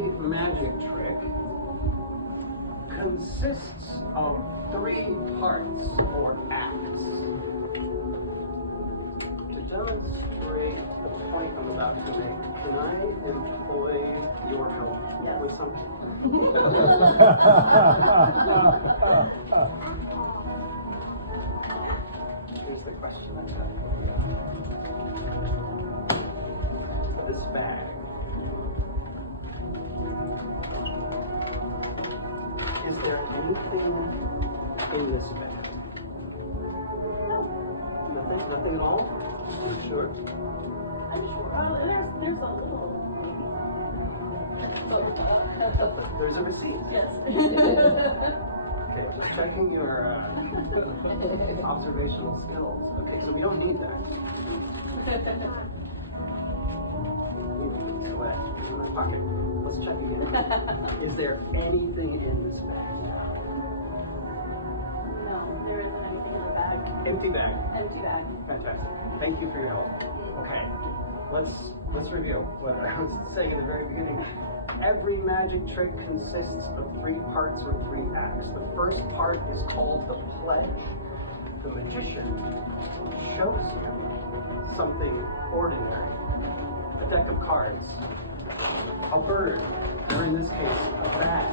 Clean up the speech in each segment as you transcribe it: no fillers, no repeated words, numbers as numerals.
every magic trick consists of 3 parts or acts. To demonstrate the point I'm about to make, can I employ your help with something? Here's the question I've got for you. This bag. Is there anything in this bag? Nothing? Nothing at all? Are you sure? I'm sure. There's a little, maybe. There's a receipt. Yes. Okay, just checking your observational skills. Okay, so we don't need that. Pocket. Let's check again. Is there anything in this bag? No, there isn't anything in the bag. Empty bag. Empty bag. Fantastic. Thank you for your help. Okay, let's review what I was saying in the very beginning. Every magic trick consists of 3 parts or 3 acts. The first part is called the pledge. The magician shows you something ordinary. A deck of cards, a bird, or in this case, a bag,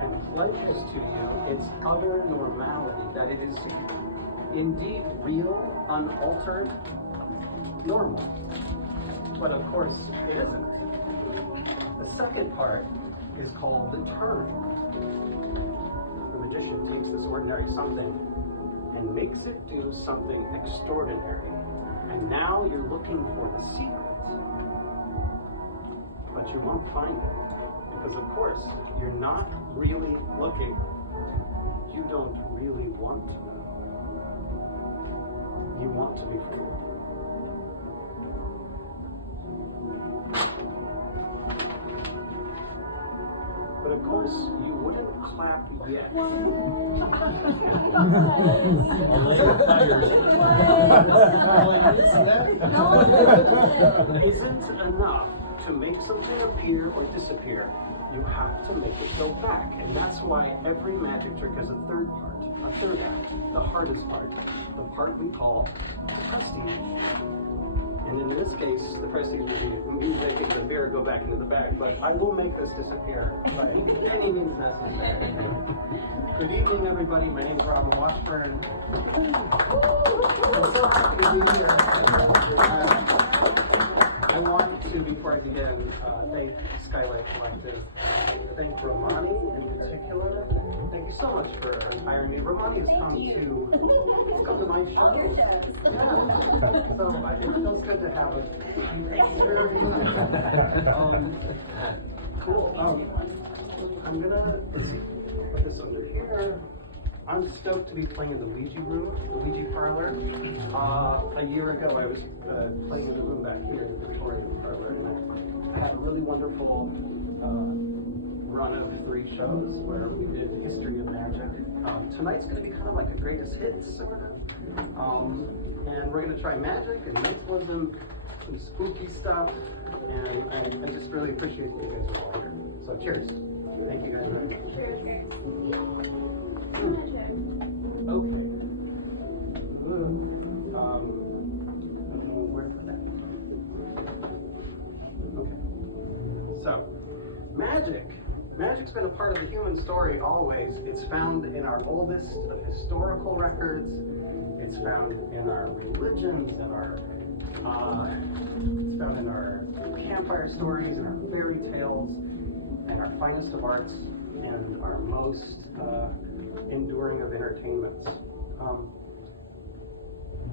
and pledges to you its utter normality, that it is indeed real, unaltered, normal. But of course, it isn't. The second part is called the turn. The magician takes this ordinary something and makes it do something extraordinary. And now you're looking for the secret. But you won't find it. Because of course, you're not really looking. You don't really want to. You want to be fooled. But of course, you wouldn't clap yet. Isn't enough to make something appear or disappear. You have to make it go back. And that's why every magic trick has a third part, a third act, the hardest part, the part we call the prestige. And in this case, the prestige would be me making the bear go back into the bag, but I will make this disappear by any means necessary. Good evening, everybody. My name is Washburn. I'm so happy to be here. I want to, before I begin, thank Skylight Collective. Thank Romani in particular. Thank you so much for hiring me. Romani has come to my show. Yeah. So it feels good to have a very cool. I'm gonna let's see, put this under here. I'm stoked to be playing in the Ouija room, the Ouija Parlor. A year ago, I was playing in the room back here, the Odditorium Parlor, and I had a really wonderful run of 3 shows where we did history of magic. Tonight's going to be kind of like a greatest hits, sort of. And we're going to try magic and mentalism, some spooky stuff, and I just really appreciate that you guys are all here. So cheers. Thank you guys very much. Okay. I don't know where to put that. Okay. So, magic's been a part of the human story always. It's found in our oldest of historical records. It's found in our religions, it's found in our campfire stories, and our fairy tales, and our finest of arts, and our most enduring of entertainments.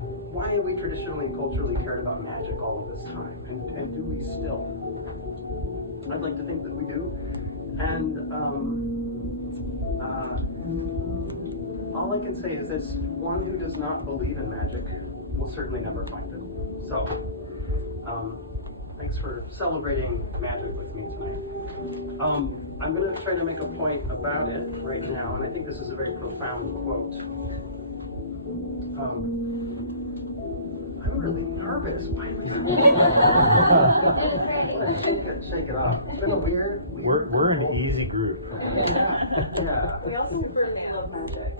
Why have we traditionally and culturally cared about magic all of this time? And do we still? I'd like to think that we do. And all I can say is this: one who does not believe in magic will certainly never find it. So, thanks for celebrating magic with me tonight. I'm going to try to make a point about it right now, and I think this is a very profound quote. I'm really nervous. nervous. Why am I shake it off. It's been a weird. We're an easy group. Yeah. We also really love magic.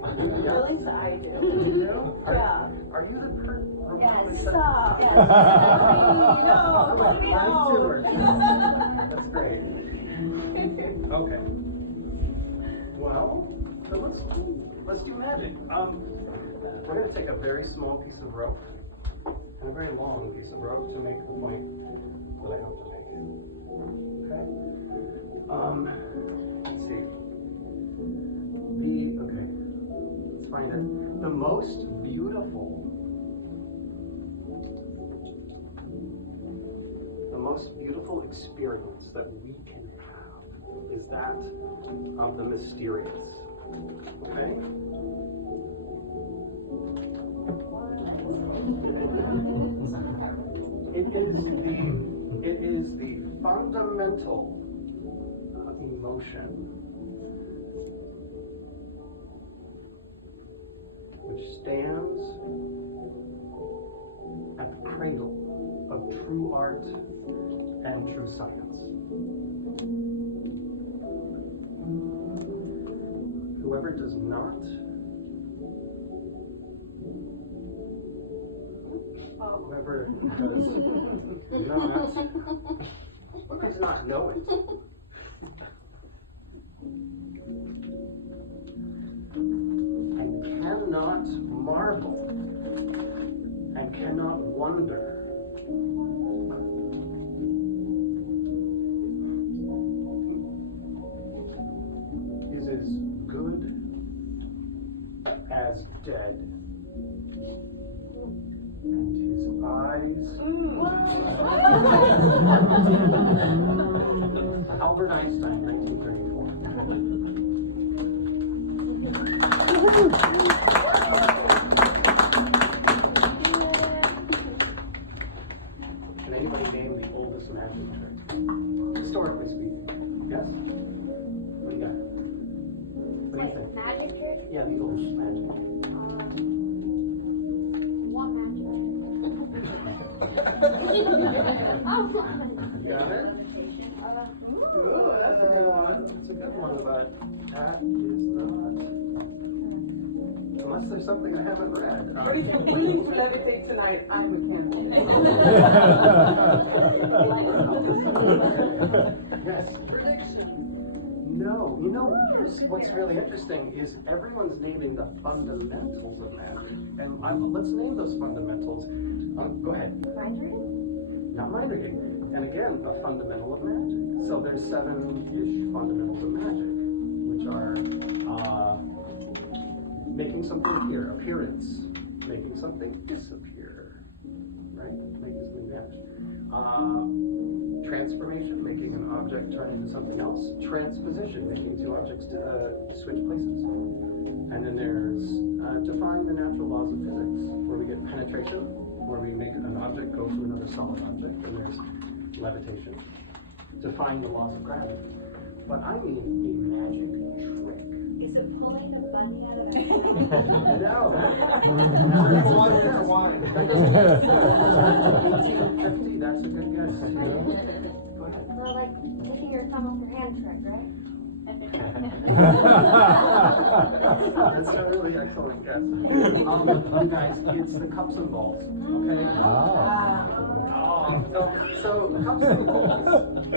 Yeah. At least I do. You do? Yeah. Are you the person? Yes. Stop. Yes. No, let me out. That's great. Okay. Well, so let's do magic. We're going to take a very small piece of rope and a very long piece of rope to make the point that I hope to make. Okay. Let's see. Let's find it. The most beautiful experience that we can have is that of the mysterious. Okay? It is the fundamental emotion which stands at the cradle of true art and true science. Whoever does not know it and cannot marvel and cannot wonder is as good as dead. And his eyes. Albert Einstein, 1934. Can anybody name the oldest magic trick? Historically speaking. Yes? What do you got? What do you think? Magic trick? Yeah, the oldest magic. What magic? You got it? Ooh, that's a good one. That's a good one, but that is not. Unless there's something I haven't read. Willing to levitate tonight, I'm a candle. Yes. Prediction. No, here's what's really interesting is everyone's naming the fundamentals of magic. And let's name those fundamentals. Go ahead. Mind reading? Not mind reading. And again, a fundamental of magic. So there's 7-ish fundamentals of magic, which are making something appear, appearance, making something disappear, right? Making something vanish. Transformation, making an object turn into something else. Transposition, making two objects to switch places. And then there's defying the natural laws of physics, where we get penetration, where we make an object go to another solid object, and there's levitation, defying the laws of gravity. But I mean a magic trick. Is it pulling a bunny out of a No. That's one for one. 1850, that's a good guess. Go ahead. Well, like taking your thumb off your hand trick, right? That's a really excellent guess. You guys, it's the cups and balls, okay? So cups and balls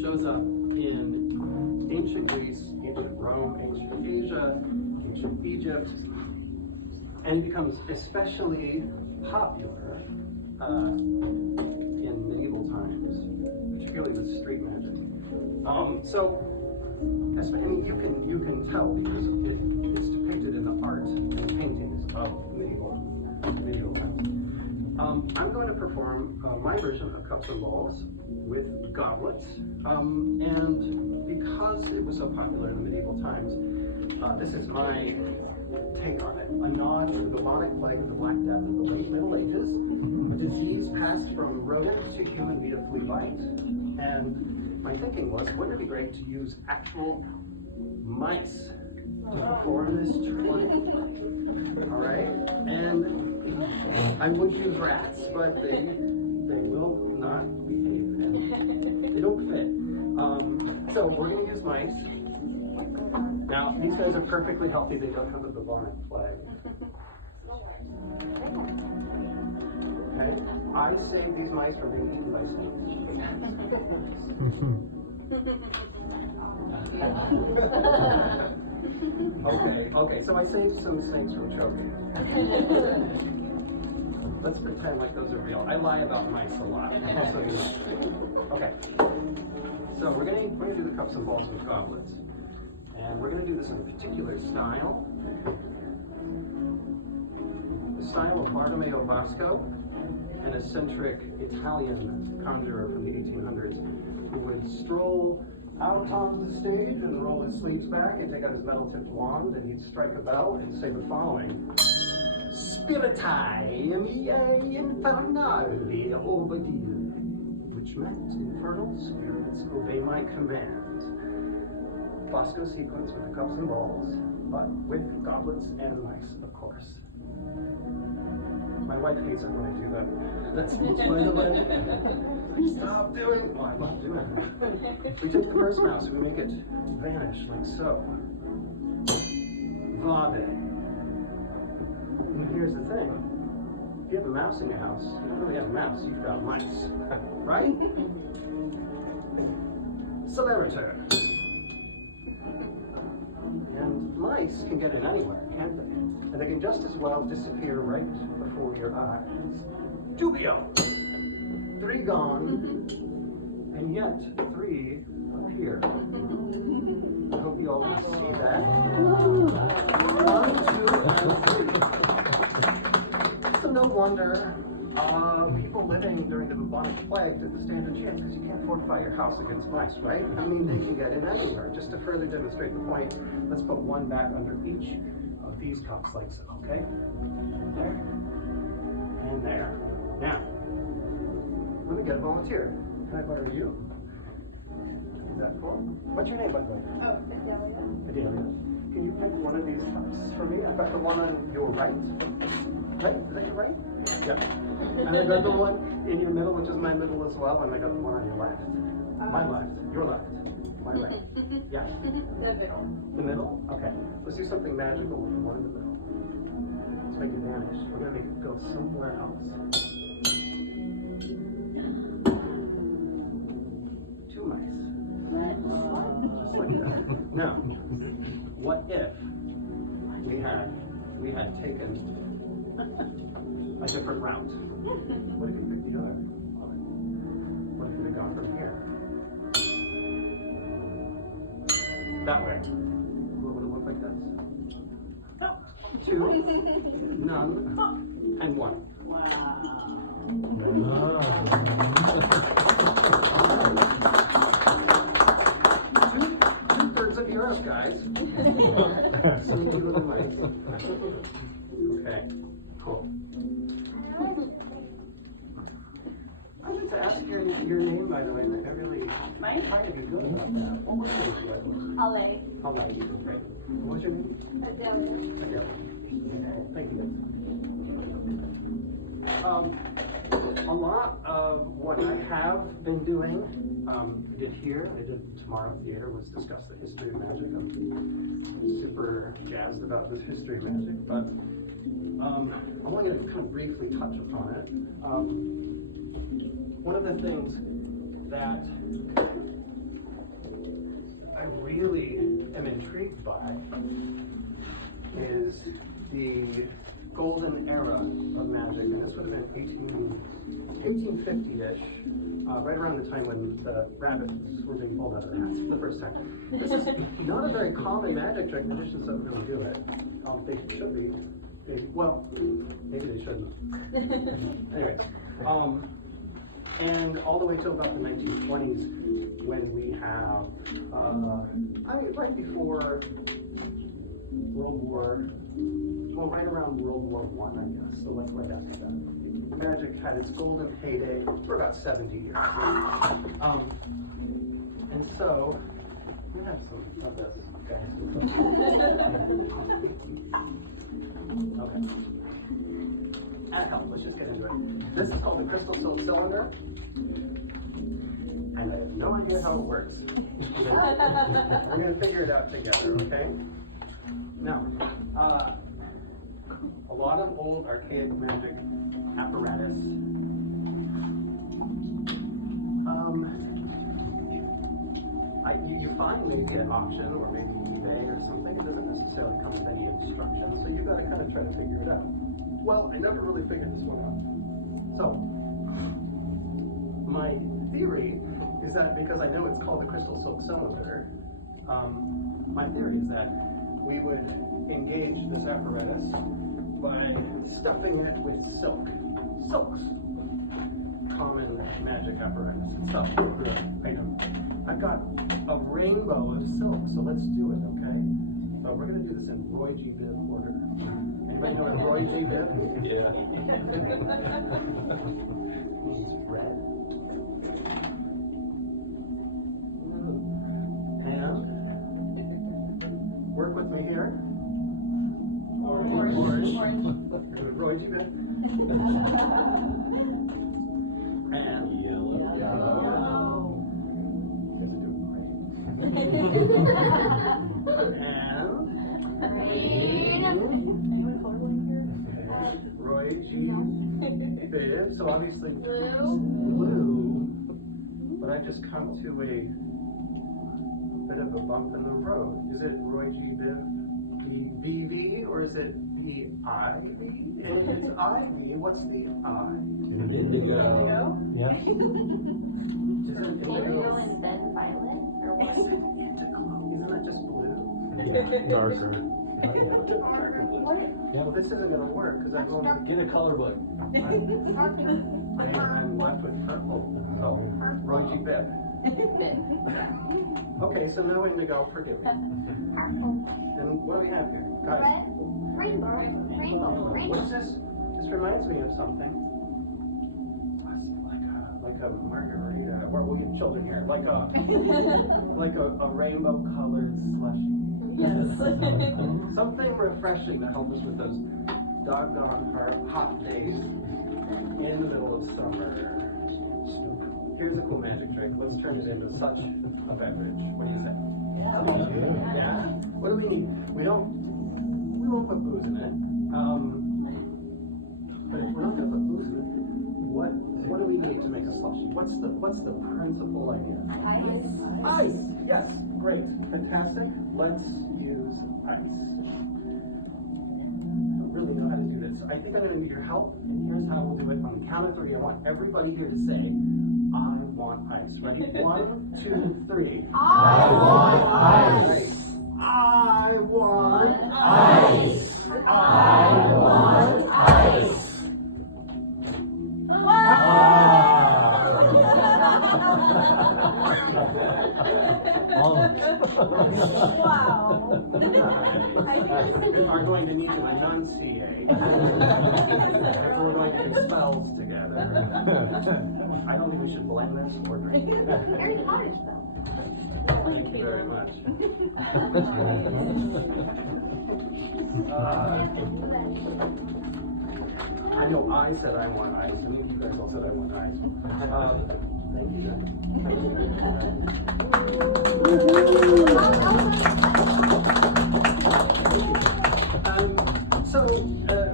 shows up in ancient Greece, ancient Rome, ancient Asia, ancient Egypt, and it becomes especially popular in medieval times, particularly with street magic. You can tell because it's depicted in the art and paintings of medieval times. I'm going to perform my version of Cups and Balls with goblets, and because it was so popular in the medieval times, this is my take on it. A nod to the bubonic plague of the Black Death of the late Middle Ages, a disease passed from rodent to human via flea bite, and my thinking was, wouldn't it be great to use actual mice to perform this trick? All right, and I I would use rats, but they will not behave. And they don't fit. So we're going to use mice. Now, these guys are perfectly healthy. They don't have the bubonic plague. Okay? I saved these mice from being eaten by snakes. Okay, so I saved some snakes from choking. Let's pretend like those are real. I lie about mice a lot. So you know. Okay. So we're gonna do the cups and balls with goblets. And we're gonna do this in a particular style. The style of Bartolomeo Vasco, an eccentric Italian conjurer from the 1800s who would stroll out on the stage and roll his sleeves back and take out his metal-tipped wand and he'd strike a bell and say the following: Spiritae miei infernali obedire, which meant infernal spirits obey my command. Vasco sequence with the cups and balls, but with goblets and mice, of course. My wife hates it when I do that. That's by the way. Stop doing it. Well, I love doing it. We take the first mouse and we make it vanish like so. Vade. And here's the thing. If you have a mouse in your house, you don't really have a mouse, you've got mice. Right? Celerator. And mice can get in anywhere, can't they? And they can just as well disappear right before your eyes. Dubio! 3 gone, and yet 3 appear. I hope you all can see that. 1, 2, and 3. So no wonder people living during the bubonic plague did the standard chant, because you can't fortify your house against mice, right? I mean, they can get in anywhere. Just to further demonstrate the point, let's put 1 back under each of these cups like so, okay? There, and there. Now, let me get a volunteer. Can I borrow you? Is that cool? What's your name, by the way? Oh, Adelia. Adelia. Can you pick one of these cups for me? I've got the one on your right. Right? Is that your right? Yep. And I got the one in your middle, which is my middle as well, and I got the one on your left. My left. Your left. My right. Yeah. The middle. The middle? Okay. Let's do something magical with the one in the middle. Let's make it vanish. We're going to make it go somewhere else. 2 mice. Just like that. Now, what if we had taken a different route? What if you picked the other? What if we had gone from here? That way. What would it look like this? 2, none, and 1. Two-thirds of yours, guys. Sneaky little mice. Okay, cool. I meant to ask your name, by the way, and I really try to be good about that. What was your name, by the way? Ale. Great. What was your name? Adelia. Adele. Thank you. A lot of what I have been doing, I did here, I did tomorrow theater, was discuss the history of magic. I'm super jazzed about this history of magic, but I'm only going to kind of briefly touch upon it. One of the things that I really am intrigued by is the golden era of magic, and this would have been 1850-ish, right around the time when the rabbits were being pulled out of their hats for the first time. This is not a very common magic trick. Magicians don't really do it. They should be. Maybe, well, maybe they shouldn't. Anyway, and all the way till about the 1920s, when we have, right before World War, well, right around World War I guess, so like right after that. Magic had its golden heyday for about 70 years. And so, we have some of this, guys. Okay. Hell, let's just get into it. This is called the crystal silk cylinder. And I have no idea how it works. We're gonna figure it out together, okay? Now, a lot of old archaic magic apparatus. You find maybe at an auction or maybe eBay or something, it doesn't necessarily come with any instructions, so you've got to kind of try to figure it out. Well, I never really figured this one out. So, my theory is that because I know it's called the crystal silk cylinder, my theory is that we would engage this apparatus by stuffing it with silk. Silks. Common magic apparatus itself. I've got a rainbow of silk, so let's do it, okay? So we're going to do this in Roy G. Biv order. Anybody know what Roy G. Biv? Yeah. Means red. And work with me here. Orange. Roy G. Biv. And yellow. And Roy G. Biv. So obviously blue, but I just come to a bit of a bump in the road. Is it Roy G. Biv BV or is it BIV? And if it's IV, what's the I? Indigo. Yes. Indigo and then violet, or what? Isn't that just blue? Yeah, darker. Well, this isn't going to work because I've only Get a color book. I'm left with purple. So, Roy G. Biv. Okay, so no indigo, forgive me. And what do we have here? Guys, Rainbow. what's this? This reminds me of something. Like a margarita. Well, we have children here. Like a rainbow colored slushy. Yes. Something refreshing to help us with those doggone hot days in the middle of summer. Here's a cool magic trick. Let's turn it into such a beverage. What do you say? Yeah. What do we need? We won't put booze in it. But if we're not gonna put booze in it, what do we need to make a slushy? What's the principal idea? Ice. Yes. Great. Fantastic. Let's use ice. I don't really know how to do this. I think I'm gonna need your help, and here's how we'll do it. On the count of 3, I want everybody here to say, I want ice. Ready? 1, 2, 3. I want ice. I want ice. I want ice. Wow. Are going to need to enunciate. If we're going to do spells together. I don't think we should blend this or drink it. Very cottage though. Thank you very much. I know I said I want ice. I mean, you guys all said I want ice. Thank you, guys.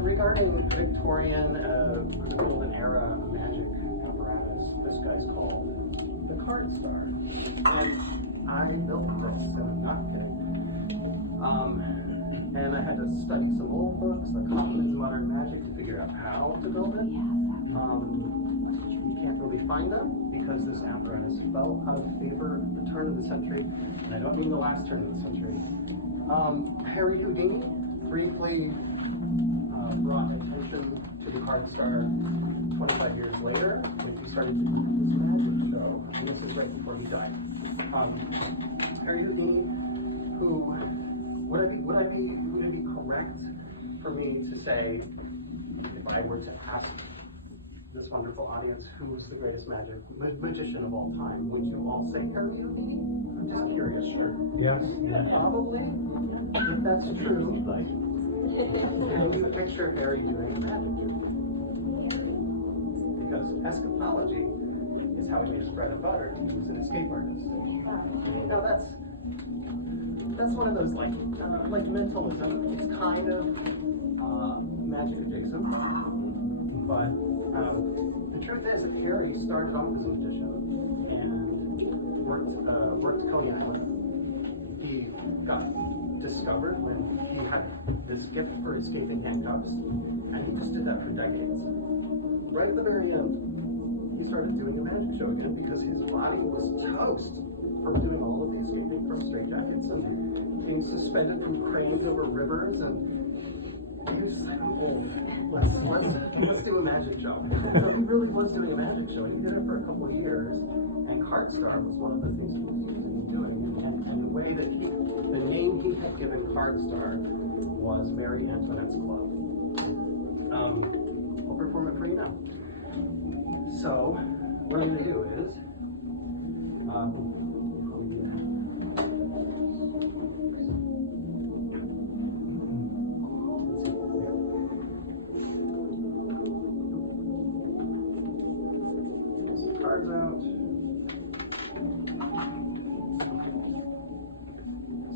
Regarding Victorian, the Golden Era magic apparatus, this guy's called the Card Star. And I built this, and I'm not kidding. And I had to study some old books, like Hoffman's Modern Magic, to figure out how to build it. You can't really find them because this apparatus fell out of favor at the turn of the century, and I don't mean the last turn of the century. Harry Houdini briefly brought attention to the Card Star 25 years later when he started to do this magic show. And this is right before he died. Harry Houdini, who would it be correct for me to say, if I were to ask this wonderful audience who's the greatest magician of all time, would you all say Harry Houdini? I'm just curious. Sure. Yes. Probably. If that's true, can you picture Harry doing a magic trick? because escapology is how he made his bread and butter. He was an escape artist. Now that's one of those like mentalism. It's kind of magic adjacent, but the truth is that Harry started off as a magician and worked Coney Island. He got discovered when he had this gift for escaping handcuffs, and he just did that for decades. Right at the very end, he started doing a magic show again because his body was toast from doing all of the escaping from straitjackets and being suspended from cranes over rivers, and he was just like, oh, let's do a magic show. So he really was doing a magic show, and he did it for a couple of years, and Cardstar was one of the things he was doing. And the way that the name he had given Cardstar was Mary Antoinette's Club. I'll perform it for you now. So, what I'm going to do is, cards out.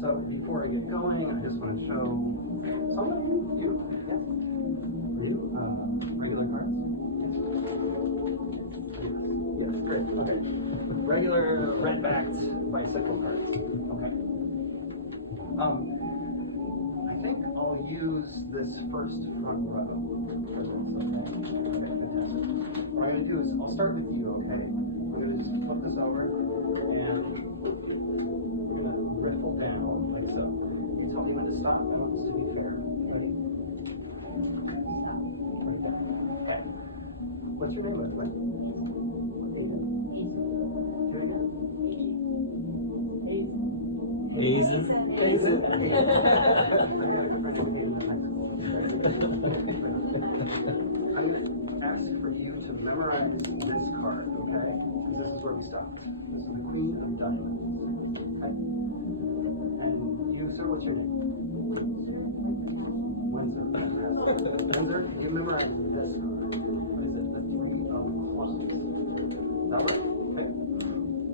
So before I get going, I just want to show something. You? Yes. Regular cards? Yes, great. Okay. Regular red-backed bicycle cards. Okay. I think I'll use this first front row for this, okay? Okay, fantastic. What I'm going to do is, I'll start with you, okay? I'm going to just flip this over, and we're going to riffle down, like so. You tell me when to stop. I want this to be fair. Ready? Stop. Right down. Okay. What's your name, by the way? David. Do it again. Hazen. Hazen. I got a good friend named Hazen in high school. I'm going to ask for you to memorize this card, okay? Because this is where we stopped. This is the Queen of Diamonds. Okay? And you, sir, what's your name? Windsor. Windsor, you memorize this card. What is it? The Three of Clubs. Is that right? Okay.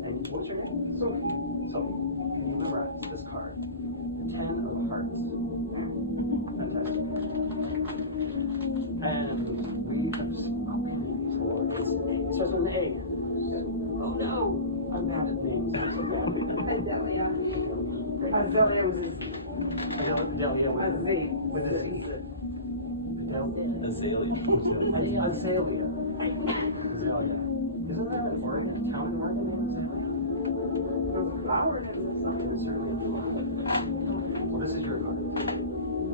And what's your name? Sophie. Sophie. Can you memorize this card? The Ten of Hearts. Fantastic. And we have spoken towards. It starts with an A. Oh no! I'm bad at names. I'm so bad. Azalea. Azalea was his. Adelia with a Z. With a Z. Azalea. Azalea. Azalea. Isn't there an Oregon, a town in Oregon named Azalea? There's a flower in it. There's certainly a flower. Well, this is your card.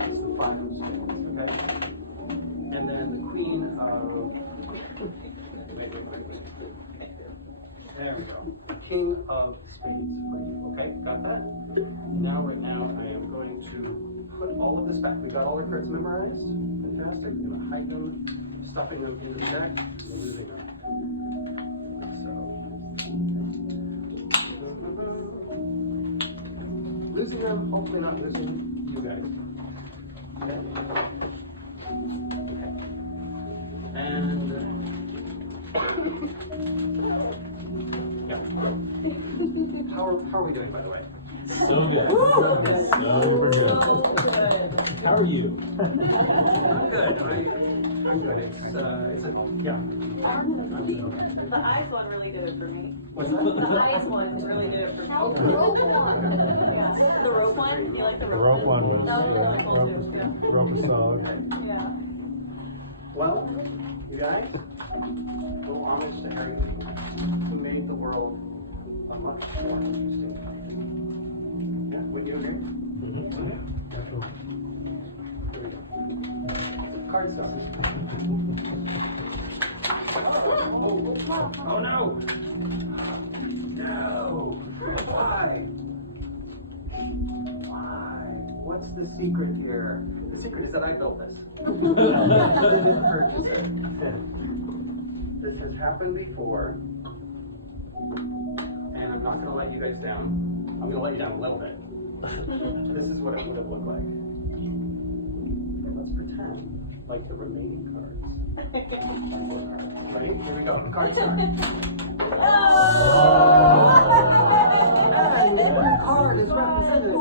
It's the Five of Spades, okay? And then the Queen of... There we go. The King of Spades for you, okay? Got that? Now, right now, I am going to put all of this back. We got all our cards memorized. Fantastic. We're going to hide them, stuffing them into the deck, and losing them. Losing them, hopefully not losing you guys. Okay? Okay. And yeah. How are we doing, by the way? So good. So good. How are you? I'm good. I'm good. It's a yeah. The eyes one really did it for me. What's that? The eyes one really did it for me. Oh, the rope one. Yeah. The rope one? You like the The rope rope one was, That was really cool too. rope was solid. Yeah. Well, you guys, a little homage to Harry, who made the world a much more interesting place. Yeah, would you agree? Here we go. Card stuff. Oh no! No! Why? Why? What's the secret here? The secret is that I built this. I didn't purchase it. This has happened before, and I'm not going to let you guys down. I'm going to let you down a little bit. This is what it would have looked like. Let's pretend like the remaining cards. Ready? here we go. Card start. And your card is represented.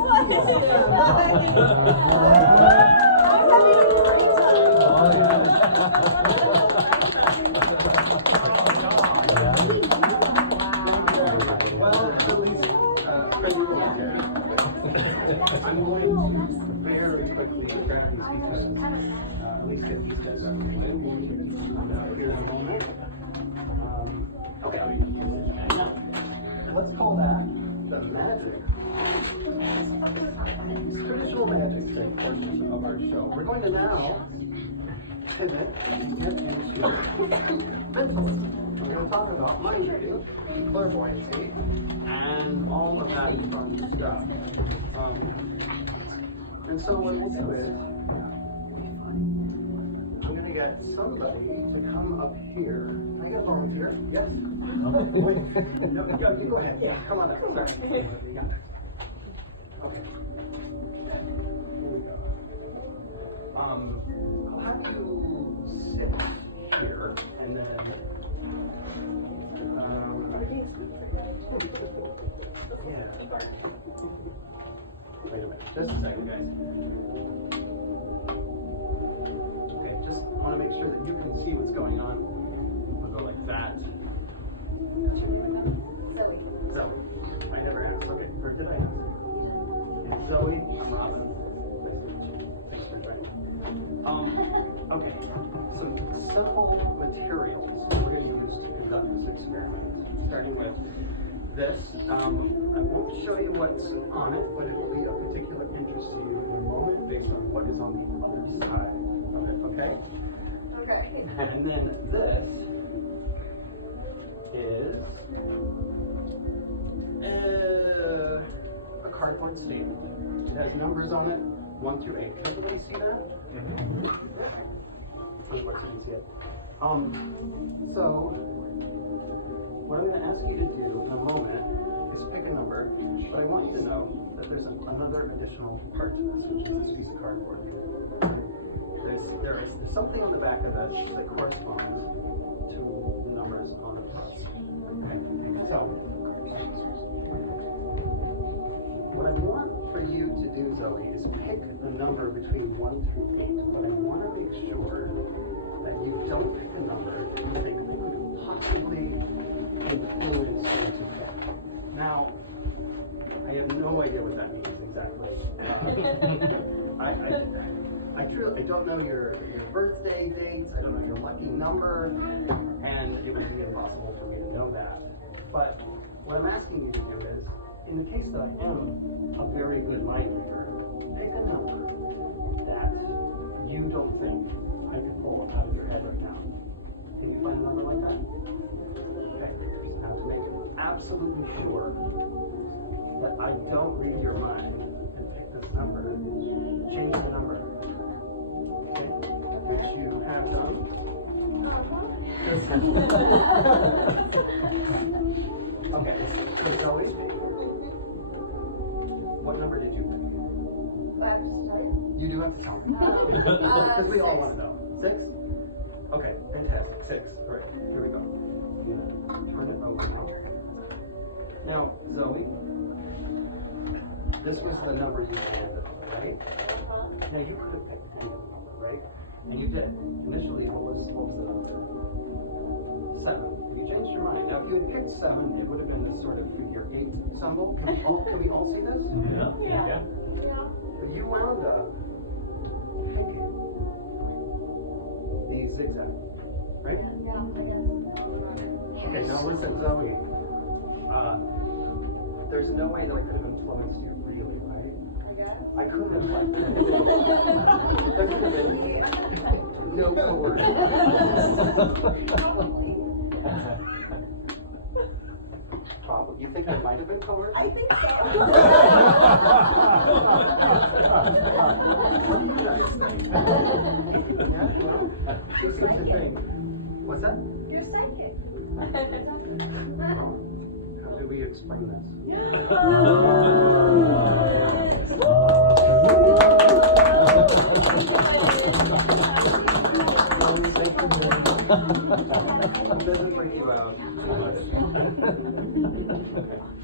Well, at least, I'm going to very quickly grab these pieces. At least get these guys out of the way. Here in a moment. Okay. Let's call that the magic. Spiritual magic trick portion of our show. We're going to now pivot and get into mentalism. We're going to talk about mind reading, clairvoyancy, and all of that fun stuff. And so what we'll do is, I'm going to get somebody to come up here. Can I get a volunteer? Yes? Wait. No, go ahead. Yeah, come on up. Sorry. Yeah. Okay. Here we go. I'll have you sit here, and then yeah. Wait a minute. Just a second, guys. Okay, just want to make sure that you can see what's going on. We'll go like that. Zoe. I never asked. Okay, or did I ask? Yeah, Zoe, Robin. Thanks for joining. Okay, some simple materials we're going to use to conduct this experiment. Starting with this. I won't show you what's on it, but it will be of particular interest to you in a moment based on what is on the other side of it, okay? Okay. And then this is a cardboard statement. It has numbers on it, 1 through 8. Can everybody see that? Unfortunately, see it. So, what I'm going to ask you to do in a moment is pick a number, but I want you to know that there's another additional part to this, which is this piece of cardboard. There's something on the back of this that corresponds to the numbers on the front. Okay, so what I want for you to do, Zoe, is pick a number between 1 through 8, but I want to make sure that you don't pick a number you think that could possibly influence you to pick. Now, I have no idea what that means exactly. I truly don't know your birthday dates, I don't know your lucky number, and it would be impossible for me to know that. But what I'm asking you to do is, in the case that I am a very good mind reader, pick a number that you don't think I could pull out of your head right now. Can you find a number like that? Okay, just have to make absolutely sure that I don't read your mind and pick this number. Change the number. Okay? Which you have done. Okay, so Zoe, what number did you pick? You do have to tell me. Because we all want to know. 6? Okay, fantastic. 6. All right, here we go. Turn it over now. Now, Zoe, this was the number you landed on, right? Now, you could have picked any number, right? And you did. Initially, what was the number? 7. You changed your mind. Now, if you had picked 7, it would have been this sort of figure 8 symbol. Can we all see this? Yeah. But you wound up picking the zigzag, right? Okay, now listen, Zoe. There's no way that I could have influenced you, really, right? I could have, like, there could have been no coercion. Probably. You think there might have been coercion? I think so. What do you guys think? Yeah, well, these sorts of things. What's that? You're psychic. How do we explain this? doesn't freak you out. Okay,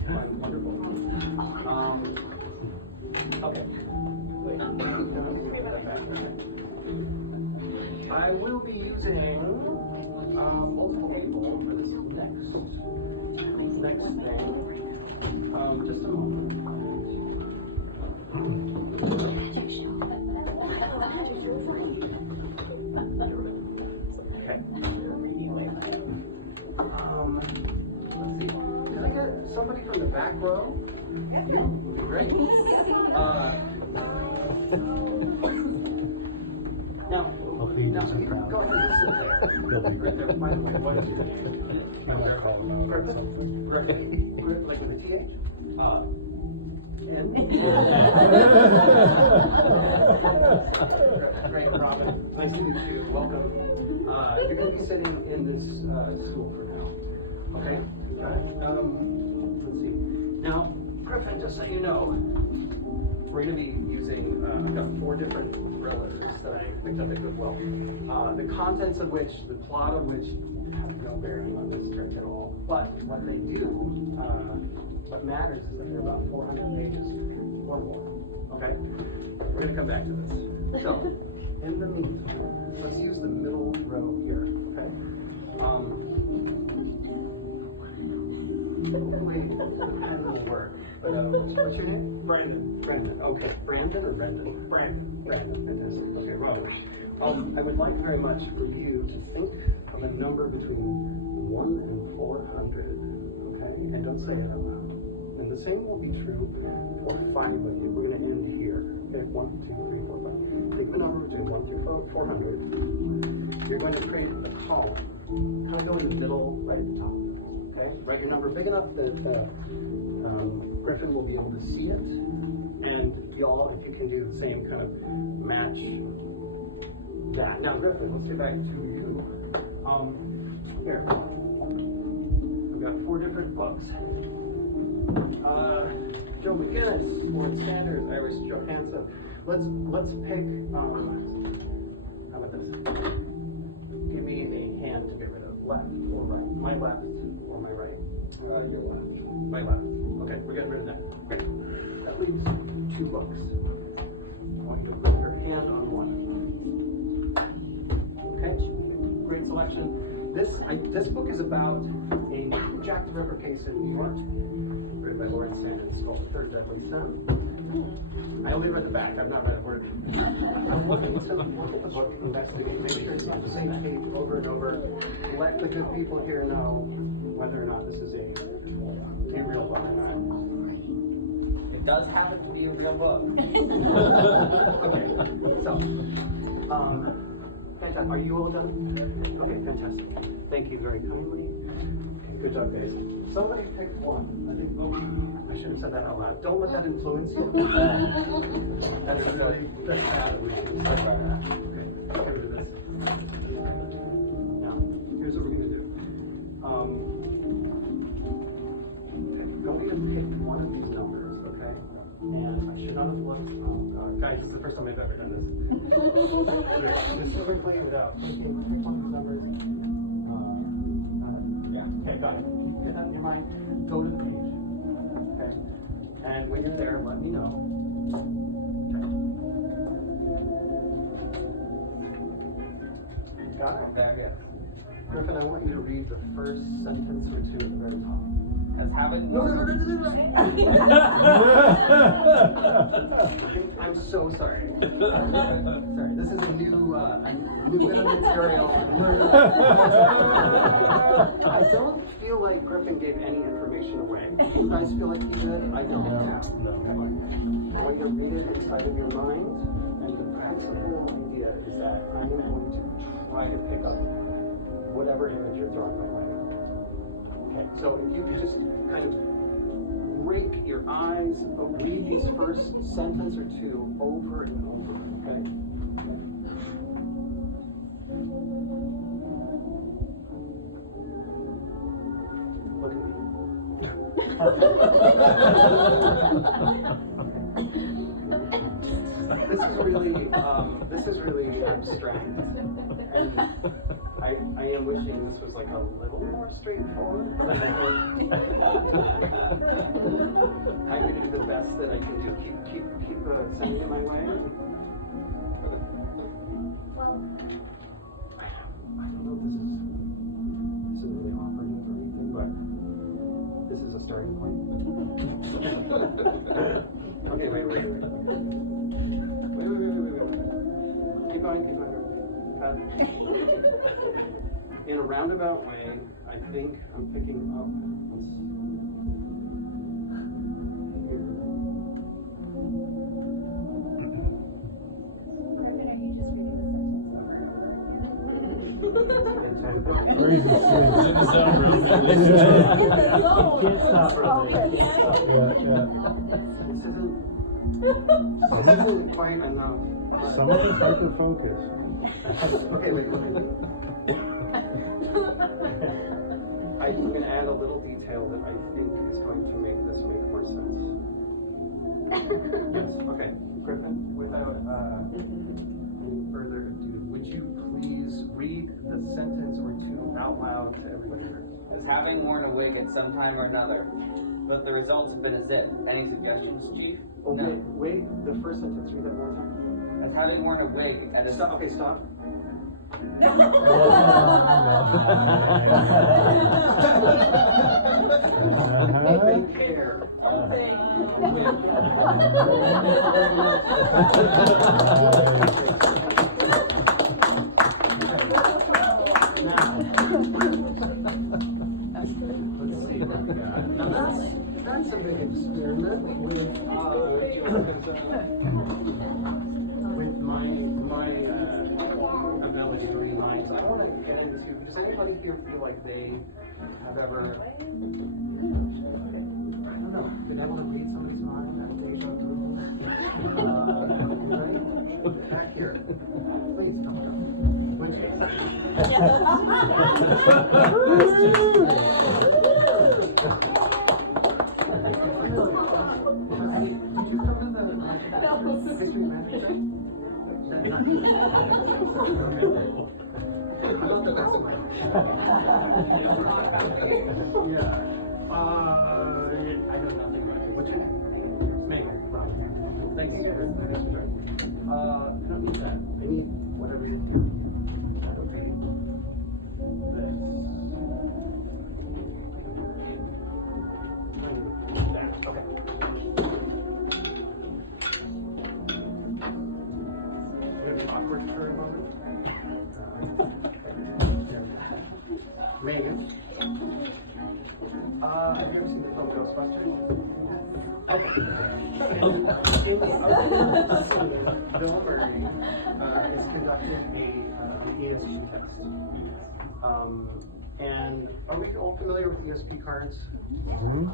fine, wonderful. Okay. Wait, I will be using multiple people for this next thing. Just a moment. Okay. Let's see. Can I get somebody from the back row? Yeah, would be great. Now, you go ahead and sit there. Right there. By the way, what is your name? Griffin. Like with a TH? N? Great, Robin. Nice to meet you. Welcome. You're going to be sitting in this stool for now. Okay? Got it. Let's see. Now, Griffin, just so you know, we're going to be using, I've got 4 different thrillers that I picked up at Goodwill. The contents of which, the plot of which, have no bearing on this trick at all. But what they do, what matters is that they're about 400 pages or more. Okay? We're going to come back to this. So, in the meantime, let's use the middle row here. Okay? Hopefully, the pen will work. But, what's your name? Brandon. Brandon. Okay. Brandon or Brendan? Brandon. Brandon. Fantastic. Okay, Robert. I would like very much for you to think of a number between 1 and 400. Okay? And don't say it out loud. And the same will be true for 5 of you. We're going to end here. Okay? 1, 2, 3, 4, 5. Think of a number between 1 through 400. You're going to create a column. Kind of go in the middle, right at the top. Okay? Write your number big enough that Griffin will be able to see it. And y'all, if you can do the same, kind of match that. Now, Griffin, let's get back to you. Here. I've got 4 different books. Joe McGinnis, Warren Sanders, Iris Johansson. Let's pick, how about this? Give me a hand to get rid of. Left or right? My left or my right? Your left. My left. Okay, we're getting rid of that. Great. That leaves 2 books. I want you to put your hand on one. Okay, great selection. This book is about a Jack the Ripper case in New York, written by Warren Sanders. It's called The Third Deadly Sin. I only read the back. I've not read a word. I'm looking to look at the book, investigate, make sure it's not the same page over and over. Let the good people here know whether or not this is a real book or not. It does happen to be a real book. Okay, so, fantastic. Are you all done? Okay, fantastic. Thank you very kindly. Okay, good job, guys. Somebody pick one. I think, I should have said that out loud. Don't let that influence you. That's bad. We should start by that. Okay, get rid of this. Now, here's what we're going to do. I want you to pick one of these numbers, okay? And I should not have looked. Oh, God. Guys, this is the first time I've ever done this. Just quickly without thinking, pick one of these numbers. Yeah, okay, got it. Get that in your mind. Go to the page. Okay? And when you're there, let me know. Got it? There, yes. Griffin, I want you to read the first sentence or 2 at the very top. As having No. I'm so sorry. Sorry, this is a new bit of material. I don't feel like Griffin gave any information away. You guys feel like he did? I don't. No. I want you to read it inside of your mind, and the principal idea is that I'm going to try to pick up whatever image you're throwing my way. Okay, so if you could just kind of rake your eyes, read these first sentence or 2 over and over, okay? Look at me. This is really abstract, and I am wishing this was like a little more straightforward, but I can do the best that I can do. Keep sending it my way. Well, I don't know if this isn't really offering or anything, but this is a starting point. Okay, wait. Keep going. In a roundabout way, I think I'm picking up. Griffin, are you just reading the sentence over? Crazy shit. Can't stop for This isn't quite enough. Some of us hyper focus. Okay, wait. I'm going to add a little detail that I think is going to make this make more sense. Yes, okay. Griffin, without any further ado, would you please read the sentence or two out loud to everybody? As having worn a wig at some time or another, but the results have been as if. Any suggestions, Chief? Oh, No. wait, the first sentence, read that one more time. As having worn a wig at a Stop, okay, stop. Take care. Let's see what we got. Now that's a big experiment with my ability to read minds. I want to get into. Does anybody here feel like they have ever? I don't know. Been able to read somebody's mind? Have deja vu? Right? Back here. Please come on. I know nothing about you. What's your name? Megan. Thanks. I don't need that. I need whatever you do. Okay. That. Okay. Would it be awkward for a moment? Megan. Have you ever seen the film Ghostbusters? Okay. Bill Murray is conducting an ESP test. And are we all familiar with ESP cards?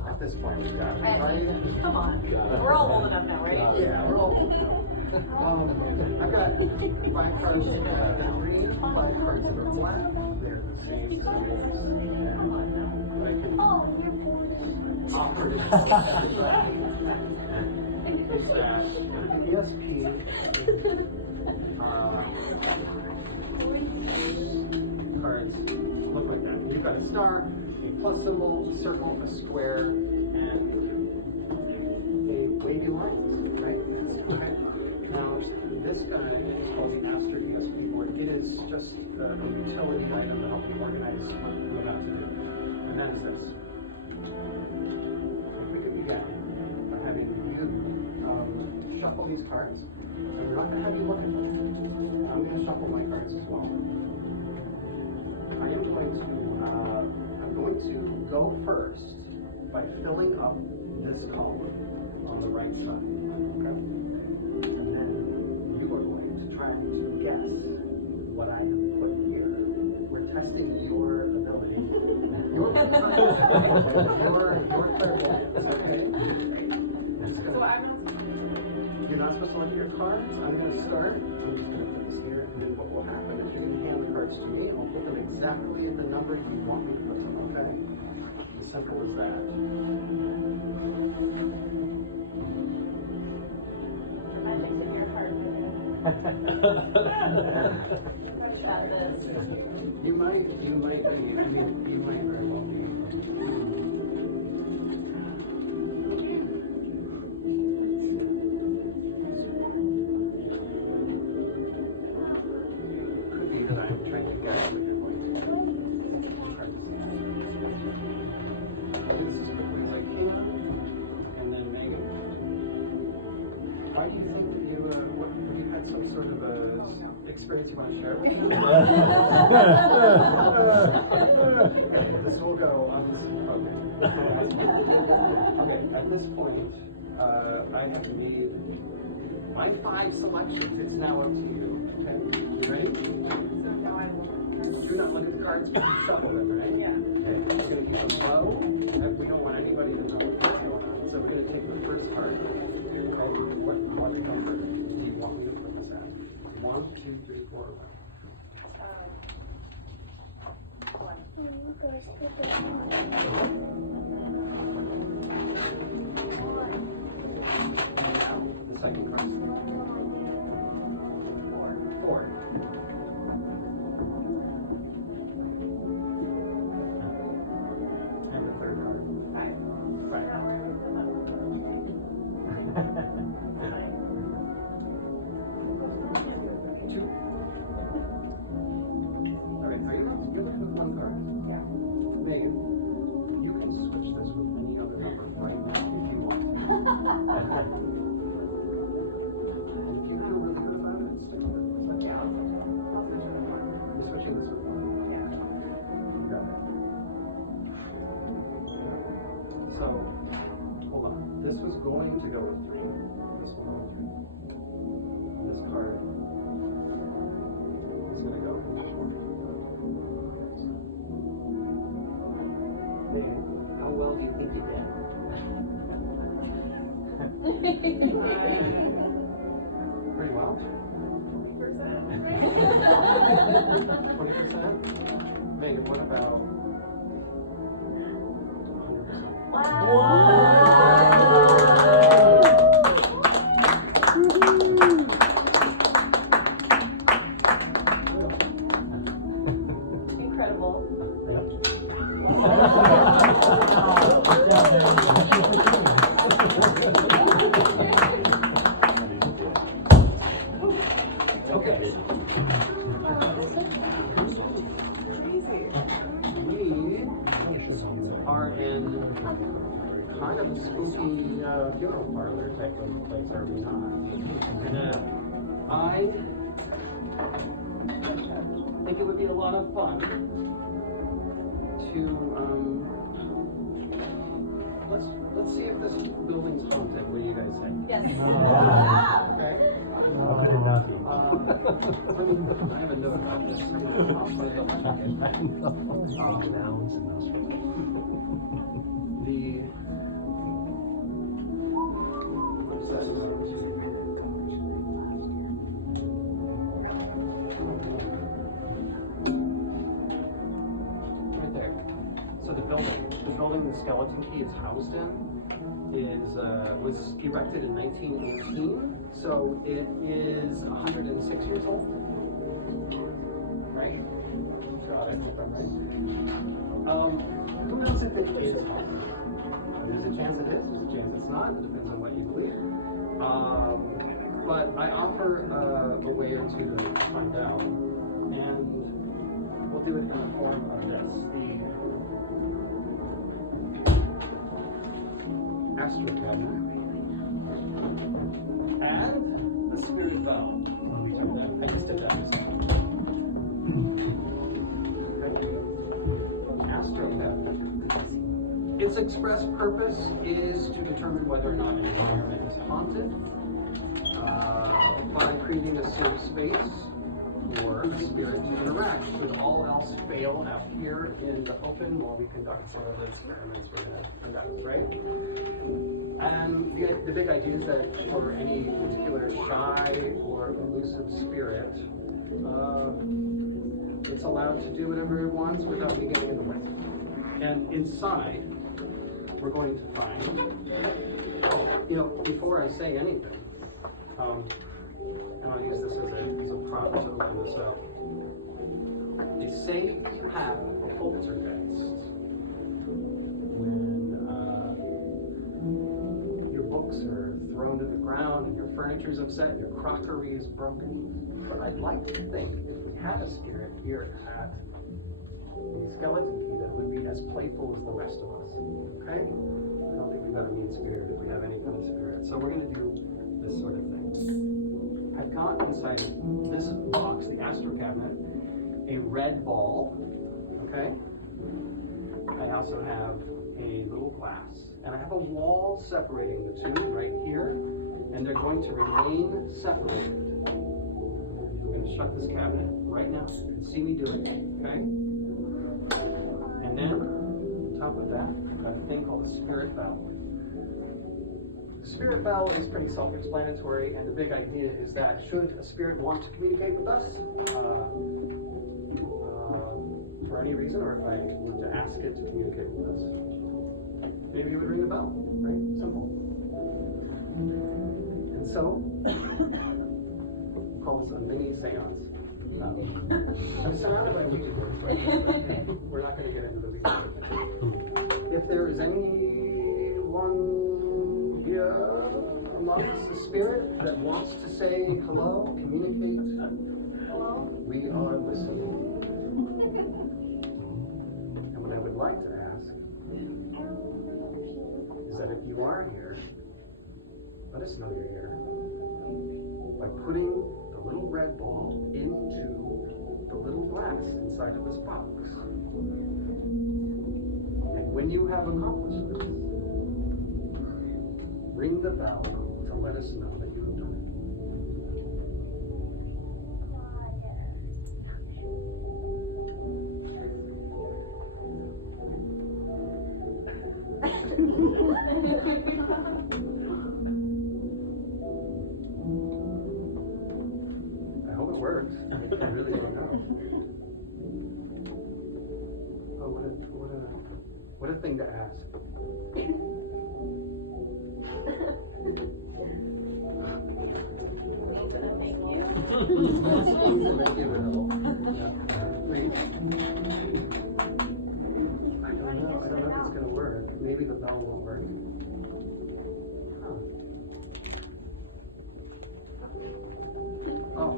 At this point, we've got it, right? Come on, we're all old enough now, right? Yeah, we're all old enough. I've got 5 cards that are green, 5 cards that are black. They're the same symbols. And I can offer it is that ESP cards look like that. You've got a star, a plus symbol, a circle, a square, and a wavy line, right? Okay. Now, this guy is called the Aster ESP board. It is just a utility item to help you organize what you're about to do. And that is this. If we could begin by having you shuffle these cards. And we're not going to have you look at them. I'm going to shuffle my cards as well. I'm going to go first by filling up this column on the right side. Okay? And then you are going to try to guess what I have put here. We're testing your ability. Your clairvoyance, okay? You're not supposed to look at your cards. I'm going to start. I'm just going to put this here, and then what will happen if you hand the cards to me, I'll put them exactly at the number you want me to put them, okay? As simple as that. Magic's in your heart. You might might be, I mean, you might very well be. Could be that I'm trying to guess what you're going to do. I'll do this as quickly as I can. And then Megan, why do you think that you, what, have you had some sort of experience you want to share with me? Okay, this will go on this. Okay, at this point, I have made my 5 selections. It's now up to you. Okay, you ready? You're not looking at the cards, but you shuffle them, right? Yeah. Okay, we're going to keep them low. We don't want anybody to know what's going on. So we're going to take the first card. Okay, what number do you want me to put this at? 1, 2, 3, 4, 5. The second card. 4. And the third card. 5. Two. Alright, you're looking at one card. Yeah. Megan, you can switch this with any other number right now if you want. If you feel really good about it, stick with it. Yeah, I'll switch it with one. You're switching this with one. Yeah. You got it. So, hold on. This was going to go with 3. This will go with 3. This card is going to go with 4. Megan, how well do you think you did? Pretty well. 20%? Megan, what about 100%? Incredible. Okay. We are in kind of a spooky funeral parlor type of place, are we not? And I think it would be a lot of fun to let's see if this building's haunted. What do you guys think? Yes. Okay. How could it not be? I have a note about this. I'll put it up. What's that? Right there. So the building the skeleton key is housed in was erected in 1918. So it is 106 years old. Right? Got it, if I'm right. Who knows if it is haunted? There's a chance it is, there's a chance it's not. It depends on what you believe. But I offer a way or two to find out. And we'll do it in the form of this. The astrocabinet. And the spirit valve. I just did that. Astrocabinet. Its express purpose is to determine whether or not an environment is haunted by creating a safe space for a spirit to interact. Should all else fail out here in the open while we conduct some of the experiments we're going to conduct, right? And the big idea is that for any particular shy or elusive spirit, it's allowed to do whatever it wants without me getting in the way. And inside, we're going to find, before I say anything, and I'll use this as a prop to open this up. They say you have a poltergeist when your books are thrown to the ground and your furniture's upset and your crockery is broken. But I'd like to think if we had a spirit here at the Skeleton Key that would be as playful as the rest of us. Okay? I don't think we've got a mean spirit if we have any kind of spirit. So we're going to do this sort of thing. I've got inside this box, the Astro Cabinet, a red ball. Okay? I also have a little glass. And I have a wall separating the two right here. And they're going to remain separated. I'm going to shut this cabinet right now. You can see me do it. Okay? And then, on top of that, I've got a thing called a spirit bell. The spirit bell is pretty self-explanatory, and the big idea is that should a spirit want to communicate with us, for any reason, or if I were to ask it to communicate with us, maybe it would ring a bell, right? Simple. And so, we'll call this a mini seance. I'm surrounded by Ouija boards right now, but we're not going to get into the Ouija board. If there is anyone here amongst the spirit that wants to say hello, communicate, Hello? we are listening. And what I would like to ask is that if you are here, let us know you're here by putting the little red ball into the little glass inside of this box. And when you have accomplished this, ring the bell to let us know that you have done it. I hope it works. I really don't know. Oh, what a thing to ask. Thank you. Thank you. Yeah. Please. I don't know if it's going to work. Maybe the bell won't work. Huh. Oh.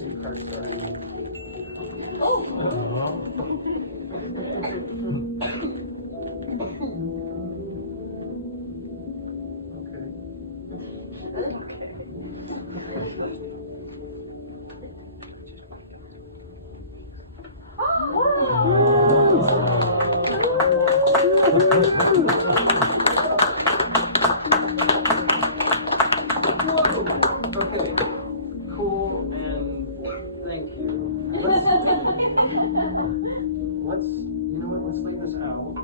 New card starting. Okay, cool, and thank you. You know what, let's leave this out,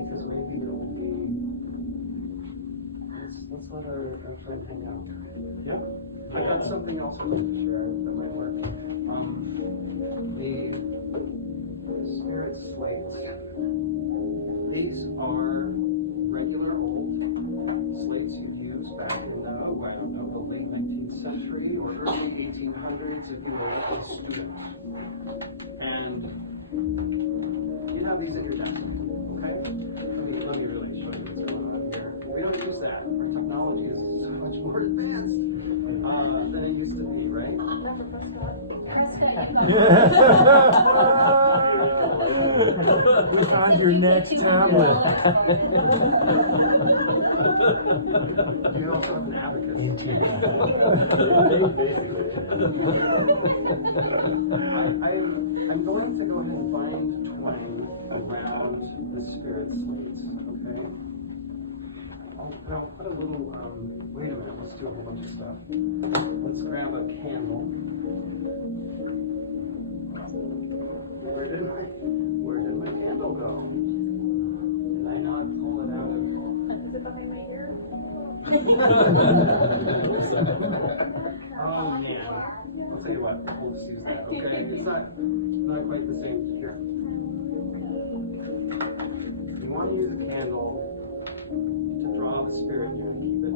because maybe it will be, let's let our friend hang out. Yeah? I got something else I wanted to share that might work. The spirit slates. These are regular old slates you'd use back in the, I don't know, the late 19th century or early 1800s if you were a student. And you'd have these in your desk, okay? Let me really show you what's going on here. We don't use that. Our technology is so much more advanced than it used to be, right? Find your next tablet. You also have an abacus. I'm going to go ahead and bind twine around the spirit slates, okay? I'll put a little, wait a minute, let's do a whole bunch of stuff. Let's grab a candle. Where did my candle go? Did I not pull it out of? Is it behind my ear? Oh man. I'll tell you what, we'll just use that, okay? It's not quite the same here. You want to use a candle to draw the spirit here and keep it